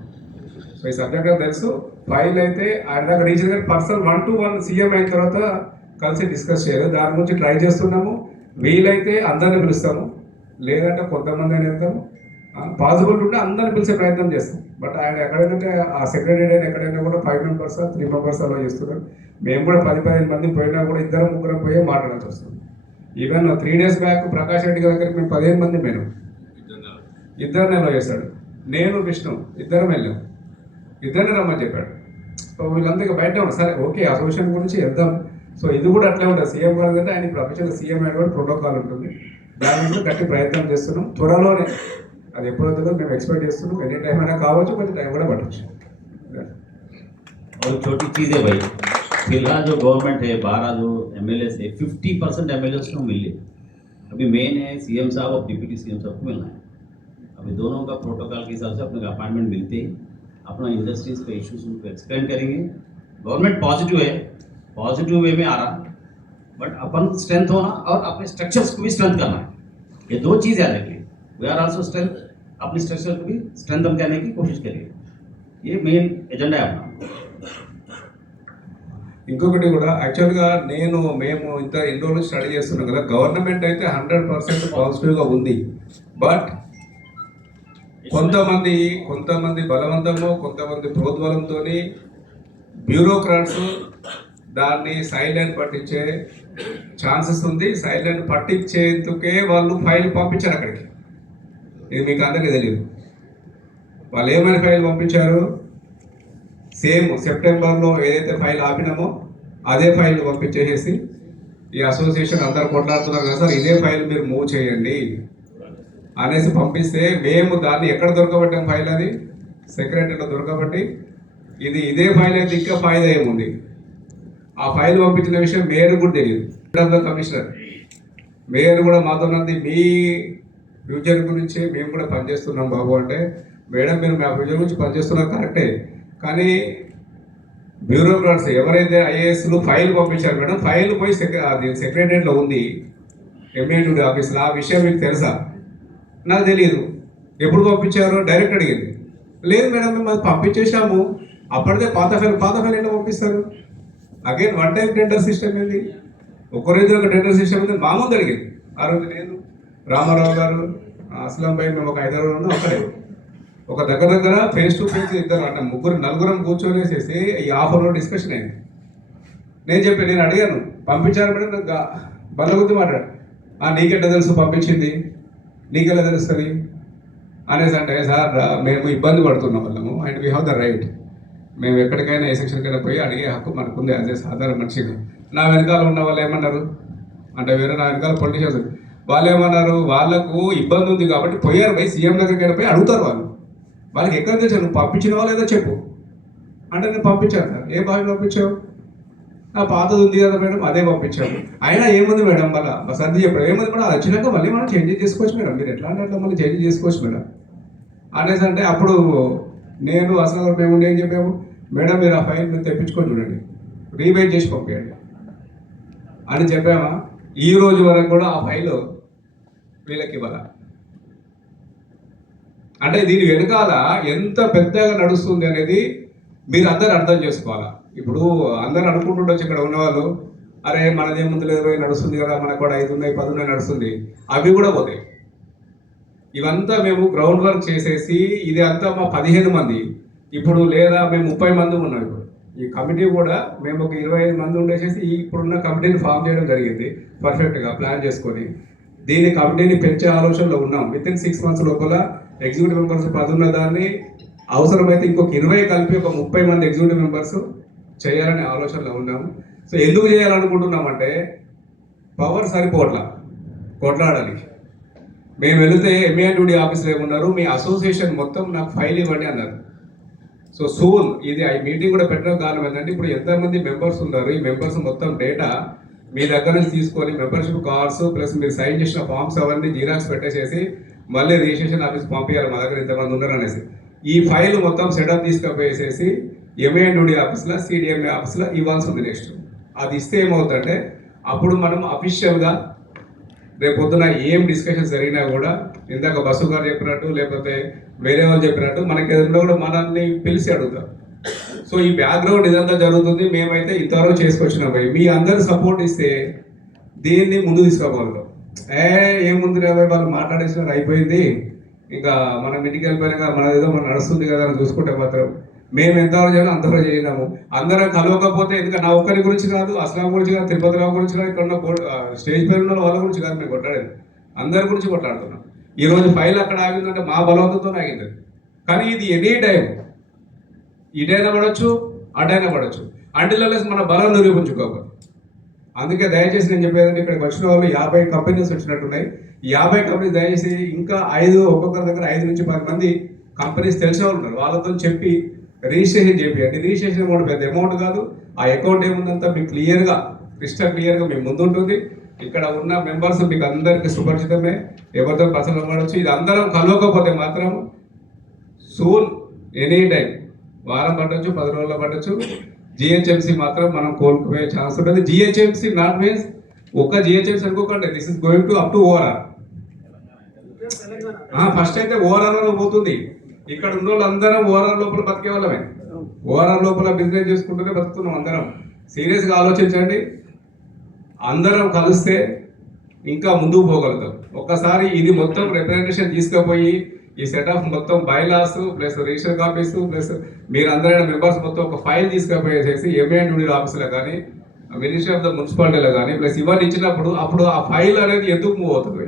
సో ఈ సబ్జెక్ట్ తెలుసు. ఫైల్ అయితే ఆయన దగ్గర రీజన్ గారు పర్సనల్ 1-to-1 సీఎం అయిన తర్వాత కలిసి డిస్కస్ చేయలేదు. దాని గురించి ట్రై చేస్తున్నాము. వీలైతే అందరిని పిలుస్తాము, లేదంటే కొంతమంది అని వెళ్తాము. పాసిబుల్ ఉంటే అందరిని పిలిచే ప్రయత్నం చేస్తాం. బట్ ఆయన ఎక్కడైనా ఆ సెక్రటరీ అయినా ఎక్కడైనా కూడా 5 మెంబర్స్ 3 మెంబర్స్ అలా చేస్తున్నారు. మేము కూడా 10-15 మంది పోయినా కూడా 2-3 పోయే మాట్లాడాల్సి వస్తుంది. Even 3 days back Prakash Reddy దగ్గరికి మేము 15 మంది పోయినాం. 2 నెలలో చేశాడు, నేను విష్ణు 2 వెళ్ళాం. 2 రమ్మని చెప్పాడు. సో వీళ్ళందరికీ బయట ఉన్నారు. సరే ఓకే అసోసియేషన్ గురించి వెళ్దాం. సో ఇది కూడా అట్లే ఉంటుంది. సీఎం గారు అంటే ఆయన ప్రొఫెషనల్ సీఎం అయిన కూడా ప్రోటోకాల్ ఉంటుంది. దాని గురించి గట్టి ప్రయత్నం చేస్తున్నాం. త్వరలోనే అది ఎప్పుడవుతుందో మేము ఎక్స్పెక్ట్ చేస్తున్నాం. ఎనీ టైం అయినా కావచ్చు, కొంచెం టైం కూడా పట్టవచ్చు. और छोटी चीज़ है भाई, फिलहाल जो गवर्नमेंट है 12 जो एमएलए से 50% एमएलए को मिले. अभी मेन है सीएम साहब और डिप्टी सीएम साहब को मिलना है. अभी दोनों का प्रोटोकॉल के हिसाब से अपने अपॉइंटमेंट मिलते ही अपना इंडस्ट्रीज का इश्यूज उनको एक्सप्लेन करेंगे. गवर्नमेंट पॉजिटिव है, पॉजिटिव वे में आ रहा, बट अपन स्ट्रेंथ होना और अपने स्ट्रक्चर्स को भी स्ट्रेंथ करना है. ये 2 चीज़ याद रखिए. वी आर आल्सो स्ट्रेंथ, अपनी स्ट्रक्चर को भी स्ट्रेंथन करने की कोशिश करिए. ये मेन एजेंडा है अपना. ఇంకొకటి కూడా యాక్చువల్గా మేము ఇంత ఎన్ని రోజులు స్టడీ చేస్తున్నాం కదా, గవర్నమెంట్ అయితే 100% పాజిటివ్గా ఉంది. బట్ కొంతమంది బలవంతంలో, కొంతమంది ప్రోద్బలంతో బ్యూరోక్రాట్స్ దాన్ని సైలెంట్ పట్టించే ఛాన్సెస్ ఉంది. సైలెంట్ పట్టించేందుకే వాళ్ళు ఫైల్ పంపించారు అక్కడికి. ఇది మీకు అందరికీ తెలియదు. వాళ్ళు ఏమైనా ఫైల్ పంపించారు, సేమ్ సెప్టెంబర్లో ఏదైతే ఫైల్ ఆపినామో అదే ఫైల్ పంపించేసి ఈ అసోసియేషన్ అందరు కొట్లాడుతున్నారు కదా సార్, ఇదే ఫైల్ మీరు మూవ్ చేయండి అనేసి పంపిస్తే మేము దాన్ని ఎక్కడ దొరకబట్టాం ఫైల్, అది సెక్రటరీలో దొరకబట్టి ఇదే ఫైల్ అయితే ఇంకా ఫైల్ ఏముంది. ఆ ఫైల్ పంపించిన విషయం మేయర్ కూడా తెలియదు. కమిషనర్ మేయర్ కూడా మాతో మీ ఫ్యూచర్ గురించి మేము కూడా పనిచేస్తున్నాం బాబు అంటే, మేడం మీరు మా ఫ్యూచర్ గురించి పనిచేస్తున్నారు కరెక్టే, కానీ బ్యూరోక్రాట్స్ ఎవరైతే ఐఏఎస్లు ఫైల్ పంపించారు మేడం, ఫైల్ పోయి సెక్రటరియట్లో ఉంది ఎంఏ2 ఆఫీస్లో. ఆ విషయం మీకు తెలుసా? నాకు తెలియదు. ఎప్పుడు పంపించారు డైరెక్ట్ అడిగింది. లేదు మేడం మేము అది పంపించేసాము, అప్పటికే పాత ఫైల్ ఏంటో పంపిస్తారు. అగైన్ 1 టైం టెండర్ సిస్టమ్ ఏంది, ఒకరోజు ఒక టెండర్ సిస్టమ్ ఉంది. మా ముందు అడిగింది. ఆ రోజు నేను, రామారావు గారు, అస్లం భాయ్, మేము ఒక 5 ఉన్నాం. ఒక దగ్గర ఫేస్ టు ఫేస్ 2 అంటే 3-4 కూర్చొనేసేసి ఈ 1/2 అవర్ డిస్కషన్ అయింది. నేను అడిగాను పంపించాను మేడం, నాకు బల్ల గుర్తు మాట్లాడు. నీకెట్లా తెలుసు పంపించింది, నీకెలా తెలుస్తుంది అనేసి అంటే, సార్ మేము ఇబ్బంది పడుతున్నాం వాళ్ళము and we have the right, మేము ఎక్కడికైనా ఏ సెక్షన్కైనా పోయి అడిగే హక్కు మనకుంది యాజ్ ఏ సాధారణ మనిషిగా. నా వెనకాల ఉన్న వాళ్ళు ఏమన్నారు అంటే, వేరే నా వెనకాల పొలిటీషియన్స్ వాళ్ళు ఏమన్నారు, వాళ్ళకు ఇబ్బంది ఉంది కాబట్టి పోయారు పోయి సీఎం దగ్గరికి పోయి అడుగుతారు. వాళ్ళకి ఎక్కడ తెచ్చావు, నువ్వు పంపించిన వాళ్ళు ఏదో చెప్పు అంటే, నేను పంపించాను సార్. ఏ బాగా పంపించావు, నా పాతది ఉంది కదా మేడం అదే పంపించాము. అయినా ఏముంది మేడం మళ్ళీ సర్ది చెప్పడం ఏముంది మేడం, అది వచ్చినాక మళ్ళీ మనం చేంజ్ చేసుకోవచ్చు మేడం, మీరు ఎట్లా అంటే అట్లా మళ్ళీ చేంజ్ చేసుకోవచ్చు మేడం అనేసి అంటే, అప్పుడు నేను అసలు మేము ఏం చెప్పాము, మేడం మీరు ఆ ఫైల్ మీరు తెప్పించుకొని చూడండి, రీవైట్ చేసి పంపించండి అని చెప్పామా. ఈ రోజు వరకు కూడా ఆ ఫైల్ వీళ్ళకి ఇవ్వాల. అంటే దీని వెనకాల ఎంత పెద్దగా నడుస్తుంది అనేది మీరు అందరు అర్థం చేసుకోవాలా. ఇప్పుడు అందరు అనుకుంటుండొచ్చు ఇక్కడ ఉన్నవాళ్ళు, అరే మనదేముంది లేదు నడుస్తుంది కదా, మనకు కూడా 5 ఉన్నాయి 10 ఉన్నాయి నడుస్తుంది, అవి కూడా పోతాయి. ఇవంతా మేము గ్రౌండ్ వర్క్ చేసేసి ఇది అంతా మా 15 మంది ఇప్పుడు లేదా మేము 30 మంది ఉన్నాం. ఇప్పుడు ఈ కమిటీ కూడా మేము ఒక 25 మంది ఉండేసేసి ఇప్పుడున్న కమిటీని ఫామ్ చేయడం జరిగింది పర్ఫెక్ట్గా ప్లాన్ చేసుకొని. దీని కమిటీని పెంచే ఆలోచనలో ఉన్నాం. వితిన్ 6 months లోపల ఎగ్జిక్యూటివ్ మెంబర్స్ 10 ఉన్న దాన్ని అవసరమైతే ఇంకొక 20 కలిపి ఒక 30 మంది ఎగ్జిక్యూటివ్ మెంబర్స్ చేయాలనే ఆలోచనలో ఉన్నాము. సో ఎందుకు చేయాలనుకుంటున్నామంటే, పవర్ సరిపోట్లా కొట్లాడాలి. మేము వెళితే ఎంఏఎన్డి ఆఫీస్లో ఏమన్నారు, మీ అసోసియేషన్ మొత్తం నాకు ఫైల్ ఇవ్వండి అన్నారు. సో సూన్ ఇది మీటింగ్ కూడా పెట్టడం కారణం ఏంటంటే, ఇప్పుడు ఎంతమంది మెంబర్స్ ఉన్నారు, ఈ మెంబర్స్ మొత్తం డేటా మీ దగ్గర నుంచి తీసుకొని మెంబర్షిప్ కార్డ్స్ ప్లస్ మీరు సైన్ చేసిన ఫామ్స్ అవన్నీ జీరాక్స్ పెట్టేసేసి మళ్ళీ రిజిస్ట్రేషన్ ఆఫీస్ పంపించాలి, మా దగ్గర ఇంతమంది ఉన్నారు అనేసి. ఈ ఫైల్ మొత్తం సెటప్ తీసుకుపోయేసేసి ఎంఏఎన్డి ఆఫీస్లో సిడిఎంఏ ఆఫీస్లో ఇవ్వాల్సి ఉంది. నెక్స్ట్ అది ఇస్తే ఏమవుతుందంటే, అప్పుడు మనం అఫీషియల్గా రేపొద్దున ఏం డిస్కషన్స్ జరిగినా కూడా ఇందాక బస్సు గారు చెప్పినట్టు లేకపోతే వేరే వాళ్ళు చెప్పినట్టు మనకి ఏదైనా కూడా మనల్ని పిలిచి అడుగుతారు. సో ఈ బ్యాక్గ్రౌండ్ ఇదంతా జరుగుతుంది. మేమైతే ఇంతవరకు చేసుకొచ్చినాం. మీ అందరు సపోర్ట్ ఇస్తే దీన్ని ముందు తీసుకోగలుగుతాం. ఏముంది రే వాళ్ళు మాట్లాడేసినారు అయిపోయింది, ఇంకా మనం ఇంటికి వెళ్ళిపోయినాక మనదేదో మనం నడుస్తుంది కదా అని చూసుకుంటే మాత్రం మేము ఎంతవరకు చేయాలో అంతవరకు చేసినాము. అందరం కలవకపోతే, ఎందుకంటే నా ఒక్కరి గురించి కాదు, అస్లాం గురించి కాదు, తిరుపతి రావు గురించి కాదు, ఇక్కడ ఉన్న స్టేజ్ పైన ఉన్న వాళ్ళ గురించి కాదు మేము కొట్లాడేది, అందరి గురించి కొట్లాడుతున్నాం. ఈరోజు ఫైల్ అక్కడ ఆగిందంటే మా బలవంతంతో ఆగింది. కానీ ఇది ఎనీ టైం ఇటైనా పడవచ్చు అటైనా పడవచ్చు, అంటిల్లెస్ మన బలం నిరూపించుకోవాలి. అందుకే దయచేసి నేను చెప్పేదంటే, ఇక్కడికి వచ్చిన వాళ్ళు 50 కంపెనీస్ వచ్చినట్టున్నాయి. 50 కంపెనీస్ దయచేసి ఇంకా 5 ఒక్కొక్కరి దగ్గర 5 నుంచి 10 మంది కంపెనీస్ తెలిసిన వాళ్ళు ఉన్నారు, వాళ్ళతో చెప్పి రిజిస్ట్రేషన్ చేయండి. రిజిస్ట్రేషన్ కూడా పెద్ద అమౌంట్ కాదు. ఆ అకౌంట్ ఏముందంతా మీకు క్లియర్గా క్రిస్టల్ క్లియర్గా మీ ముందు ఉంటుంది. ఇక్కడ ఉన్న మెంబర్స్ మీకు అందరికీ సుపరిచితమే, ఎవరితో పర్సనల్ పడవచ్చు. ఇది అందరం కలవకపోతే మాత్రం సూన్ ఎనీ టైం వారం పట్టవచ్చు, 10 రోజుల్లో పట్టవచ్చు. జిహెచ్ఎంసీ మాత్రం మనం కోలుకునే ఛాన్స్ ఉంటుంది. జిహెచ్ఎంసీ నాట్ మీన్స్ ఒక్క జిహెచ్ఎంసీ అనుకోకండి, this is going to up to ORR. First అయితే ఓఆర్ఆర్ పోతుంది. ఇక్కడ ఉన్న వాళ్ళందరం ఓఆర్ఆర్ లోపల బతికే వాళ్ళమే, ఓఆర్ఆర్ లోపల బిజినెస్ చేసుకుంటూనే బతుకుతున్నాం అందరం. సీరియస్గా ఆలోచించండి, అందరం కలిస్తే ఇంకా ముందుకు పోగలుగుతాం. ఒక్కసారి ఇది మొత్తం రిప్రజెంటేషన్ తీసుకుపోయి ఈ సెట్ ఆఫ్ మొత్తం bylaws plus register copies plus మీరు అందరైన మెంబర్స్ మొత్తం ఒక ఫైల్ తీసుకుపోయేసేసి ఎంఏఎన్డి ఆఫీసులో కానీ మినిస్ట్రీ ఆఫ్ ద మున్సిపాలిటీలో కానీ ప్లస్ ఇవన్నీ ఇచ్చినప్పుడు అప్పుడు ఆ ఫైల్ అనేది ఎందుకు మూవ్ అవుతుంది.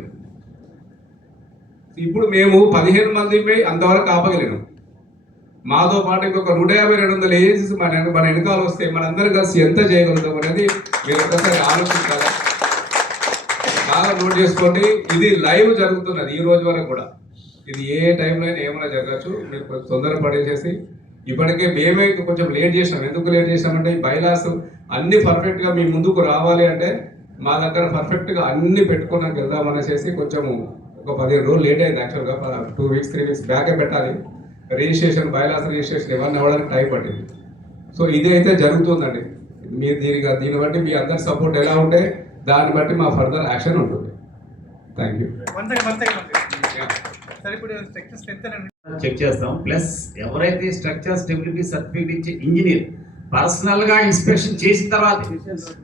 ఇప్పుడు మేము 15 మందిపై అంతవరకు ఆపగలిగినాం. మాతో పాటు ఇంకొక 150-200 ఏజెన్సీస్ మన వెనకాల వస్తే మనందరం కలిసి ఎంత చేయగలుగుతాం అనేది మీరు ఒకసారి ఆలోచించాలి. బాగా నోట్ చేసుకోండి, ఇది లైవ్ జరుగుతున్నది ఈ రోజు వరకు కూడా. ఇది ఏ టైంలో అయినా ఏమైనా జరగచ్చు. మీరు కొంచెం తొందరపడేసేసి ఇప్పటికే మేమే కొంచెం లేట్ చేసాం. ఎందుకు లేట్ చేసామంటే, ఈ బైలాస్ అన్ని పర్ఫెక్ట్గా మీ ముందుకు రావాలి అంటే మా దగ్గర పర్ఫెక్ట్గా అన్ని పెట్టుకోవడానికి వెళ్దాం అనేసి కొంచెము ఒక 15 రోజులు లేట్ అయింది. యాక్చువల్గా 2 weeks 3 weeks బ్యాకే పెట్టాలి. రిజిస్ట్రేషన్ బైలాస్ రిజిస్ట్రేషన్ ఇవన్నీ అవ్వడానికి టైం పట్టింది. సో ఇది అయితే జరుగుతుందండి. మీరు దీన్ని బట్టి మీ అందరి సపోర్ట్ ఎలా ఉంటే దాన్ని బట్టి మా ఫర్దర్ యాక్షన్ ఉంటుంది. Thank you. చెక్ చేస్తాం. ప్లస్ ఎవరైతే స్ట్రక్చర్ స్టెబిలిటీ సర్టిఫికేట్ ఇచ్చే ఇంజనీర్ పర్సనల్ గా ఇన్స్పెక్షన్ చేసిన తర్వాత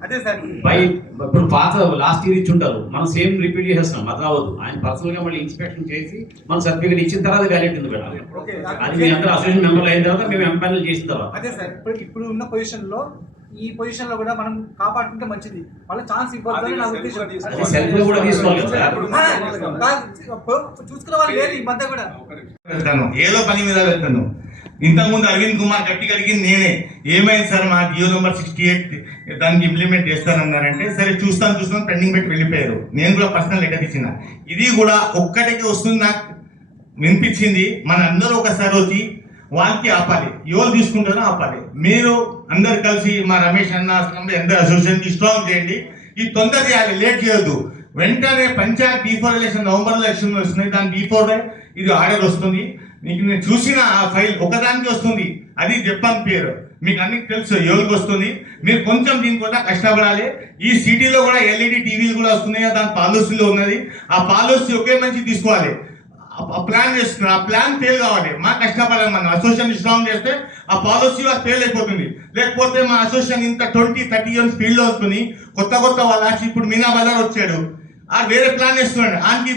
అదే సార్ బై ఇప్పుడు పాత లాస్ట్ ఇయర్ ఇచ్చి ఉంటారు, మనం సేమ్ రిపీట్ చేసేస్తున్నాం. అది రావద్దు. ఆయన పర్సనల్ గా మళ్ళీ ఇన్స్పెక్షన్ చేసి మన సర్టిఫికేట్ ఇచ్చిన తర్వాత వ్యాలిడ్ కింద పెట్టాలి. అది మీ అందరూ అసోసియేషన్ మెంబర్లు అయిన తర్వాత మేము ఎంపానల్ చేసిన తర్వాత. అదే సార్ ఇప్పుడు ఉన్న పొజిషన్ లో ఈ పొజిషన్ లో కూడా మనం కాపాడుకుంటే మంచిది. వాళ్ళ ఛాన్స్ ఇవ్వద్దని నా ఉద్దేశం. సెల్ఫ్ కూడా తీసుకోవాలి కదా సార్. చూసుకునే వాళ్ళు లేరు ఈ మధ్య కూడా. వెళ్తాను ఏదో పని మీద వెళ్తాను. ఇంతకుముందు అరవింద్ కుమార్ గట్టిగా అడిగింది నేనే, ఏమైంది సార్ మా జియో నెంబర్ 68 దానికి ఇంప్లిమెంట్ చేస్తారన్నారంటే సరే చూస్తాను పెండింగ్ పెట్టి వెళ్ళిపోయారు. నేను కూడా పర్సనల్ లెటర్ ఇచ్చిన. ఇది కూడా ఒక్కటికి వస్తుంది నాకు వినిపించింది. మన అందరూ ఒకసారి వచ్చి వాళ్ళకి ఆపాలి, ఎవరు తీసుకుంటారో ఆపాలి. మీరు అందరు కలిసి మా రమేష్ అన్న అందరు అసోసియేషన్కి స్ట్రాంగ్ చేయండి. ఇది తొందర చేయాలి, లేట్ చేయొద్దు. వెంటనే పంచాయత్ B4 ఎలక్షన్ నవంబర్లో ఎలక్షన్ వస్తున్నాయి. దాని B4 ఇది ఆర్డర్ వస్తుంది. మీకు నేను చూసిన ఆ ఫైల్ ఒకదానికి వస్తుంది, అది జపాన్ పేరు. మీకు అన్ని తెలుసు ఎవరికి వస్తుంది. మీరు కొంచెం దీనికోసం కష్టపడాలి. ఈ సిటీలో కూడా LED టీవీలు కూడా వస్తున్నాయి, దాని పాలసీలో ఉన్నది. ఆ పాలసీ ఒకే మంచి తీసుకోవాలి. ప్లాన్ చేస్తున్నారు, ఆ ప్లాన్ ఫెయిల్ కావాలి. మా కష్టపడాలి, మన అసోసియేషన్ స్ట్రాంగ్ చేస్తే ఆ పాలసీ ఫెయిల్ అయిపోతుంది. లేకపోతే మా అసోసియేషన్ ఇంత 20-30 ఇయర్స్ స్పీడ్లో వస్తుంది. కొత్త వాళ్ళ ఇప్పుడు మీనా బజార్ వచ్చాడు, ఆ వేరే ప్లాన్ చేస్తున్నాడు. ఆయనకి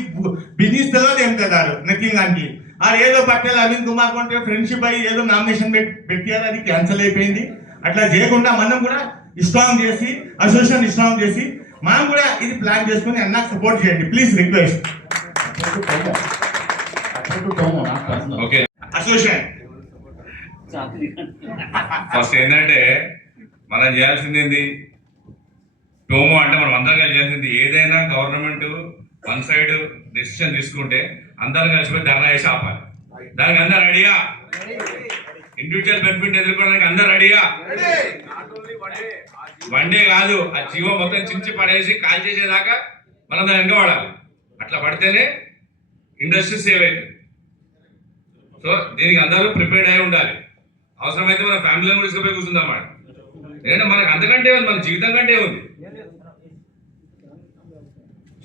బిజినెస్ తెలియదు ఏం కదా నథింగ్. ఆయనకి ఆ ఏదో పట్టేది అరవింద్ కుమార్ కొంటే ఫ్రెండ్షిప్ అయ్యి ఏదో నామినేషన్ పెట్టారు, అది క్యాన్సిల్ అయిపోయింది. అట్లా చేయకుండా మనం కూడా స్ట్రాంగ్ చేసి అసోసియేషన్ స్ట్రాంగ్ చేసి మనం కూడా ఇది ప్లాన్ చేసుకుని అన్నకు సపోర్ట్ చేయండి please. Request. Okay, association first ఏంటంటే మనం చేయాల్సింది ఏంది, టోమో అంటే మనం అందరం కలిసి చేయాల్సింది. ఏదైనా గవర్నమెంట్ వన్ సైడ్ డెసిషన్ తీసుకుంటే అందరం కలిసిపోయి ధర్నా చేసి ఆపాలి. దానికి అందరు రెడీగా, ఇండివిజువల్ బెనిఫిట్ ఎదుర్కోవడానికి అందరు రెడీగా. వన్ డే కాదు, ఆ జీవో మొత్తం చించి పడేసి కాల్ చేసేదాకా మనం దాని వెనక పడాలి. అట్లా పడితేనే ఇండస్ట్రీ సేవ్ అవుతుంది. సో దీనికి అందరూ ప్రిపేర్డ్ అయి ఉండాలి. అవసరమైతే మన ఫ్యామిలీని కూడా తీసుకుపోయి కూర్చుందామాట. ఎందుకంటే మనకు అంతకంటే ఉంది, మన జీవితం కంటే ఉంది.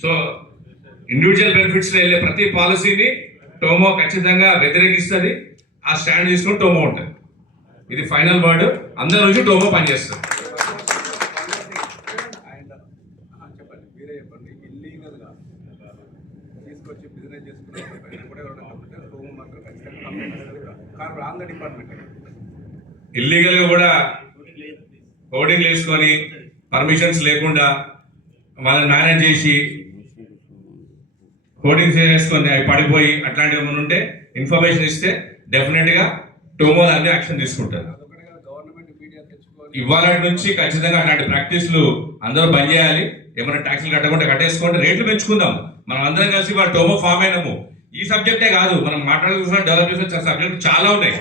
సో ఇండివిజువల్ బెనిఫిట్స్ లో వెళ్ళే ప్రతి పాలసీని టోమో ఖచ్చితంగా వ్యతిరేకిస్తుంది. ఆ స్టాండ్ తీసుకుని టోమో ఉంటుంది. ఇది ఫైనల్ వర్డ్. అందరి నుంచి టోమో పనిచేస్తుంది. చెప్పండి, మీరే చెప్పండి. ఇల్లీగల్ గా తీసుకొచ్చి బిజినెస్ చేసుకునే కూడా ఎవరైనా టోమో మాత్రం ఖచ్చితంగా కానీ రాంగ్ డిపార్ట్మెంట్. ఇల్లీగల్ గా కూడా హోర్డింగ్లు వేసుకొని పర్మిషన్స్ లేకుండా వాళ్ళని మేనేజ్ చేసి హోర్డింగ్స్ వేసుకొని అవి పడిపోయి అట్లాంటివి ఏమైనా ఉంటే ఇన్ఫర్మేషన్ ఇస్తే డెఫినెట్ గా టోమో దాన్ని యాక్షన్ తీసుకుంటారు. ఇవాళ నుంచి ఖచ్చితంగా అలాంటి ప్రాక్టీస్లు అందరూ బంద్ చేయాలి. ఏమైనా ట్యాక్స్లు కట్టకుండా కట్టేసుకోండి, రేట్లు పెంచుకుందాం. మనం అందరం కలిసి వాళ్ళ టోమో ఫామ్ అయినాము. ఈ సబ్జెక్టే కాదు, మనం మాట్లాడుతున్న డెవలప్ చేసిన సబ్జెక్ట్ చాలా ఉన్నాయి.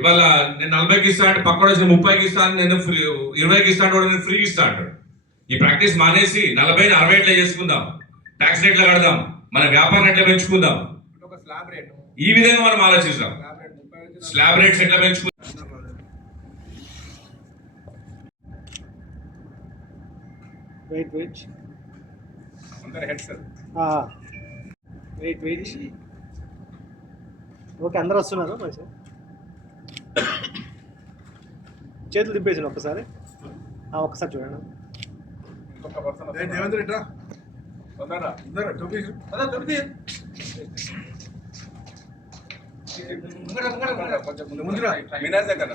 ఇవాళ నేను 40కి ఇస్తా అంటే పక్కన వచ్చి 30కి ఇస్తాను, నేను 20కి ఇస్తాను, నేను ఫ్రీకి ఇస్తా అంటాడు. ఈ ప్రాక్టీస్ మానేసి 40ని 60 చేసుకుందాం. ట్యాక్స్ రేట్లు కడదాం, మన వ్యాపారం ఎట్లా పెంచుకుందాం. ఈ విధంగా మనం ఆలోచిస్తాం. స్లాబ్ రేట్స్ ఎట్లా పెంచుకుందాం. ఓకే, అందరూ వస్తున్నారు. చేతులు దింపేసాను ఒక్కసారి. ఒక్కసారి చూడండి. దేవేంద్ర రెడ్డి ముందురా మినార్ దగ్గర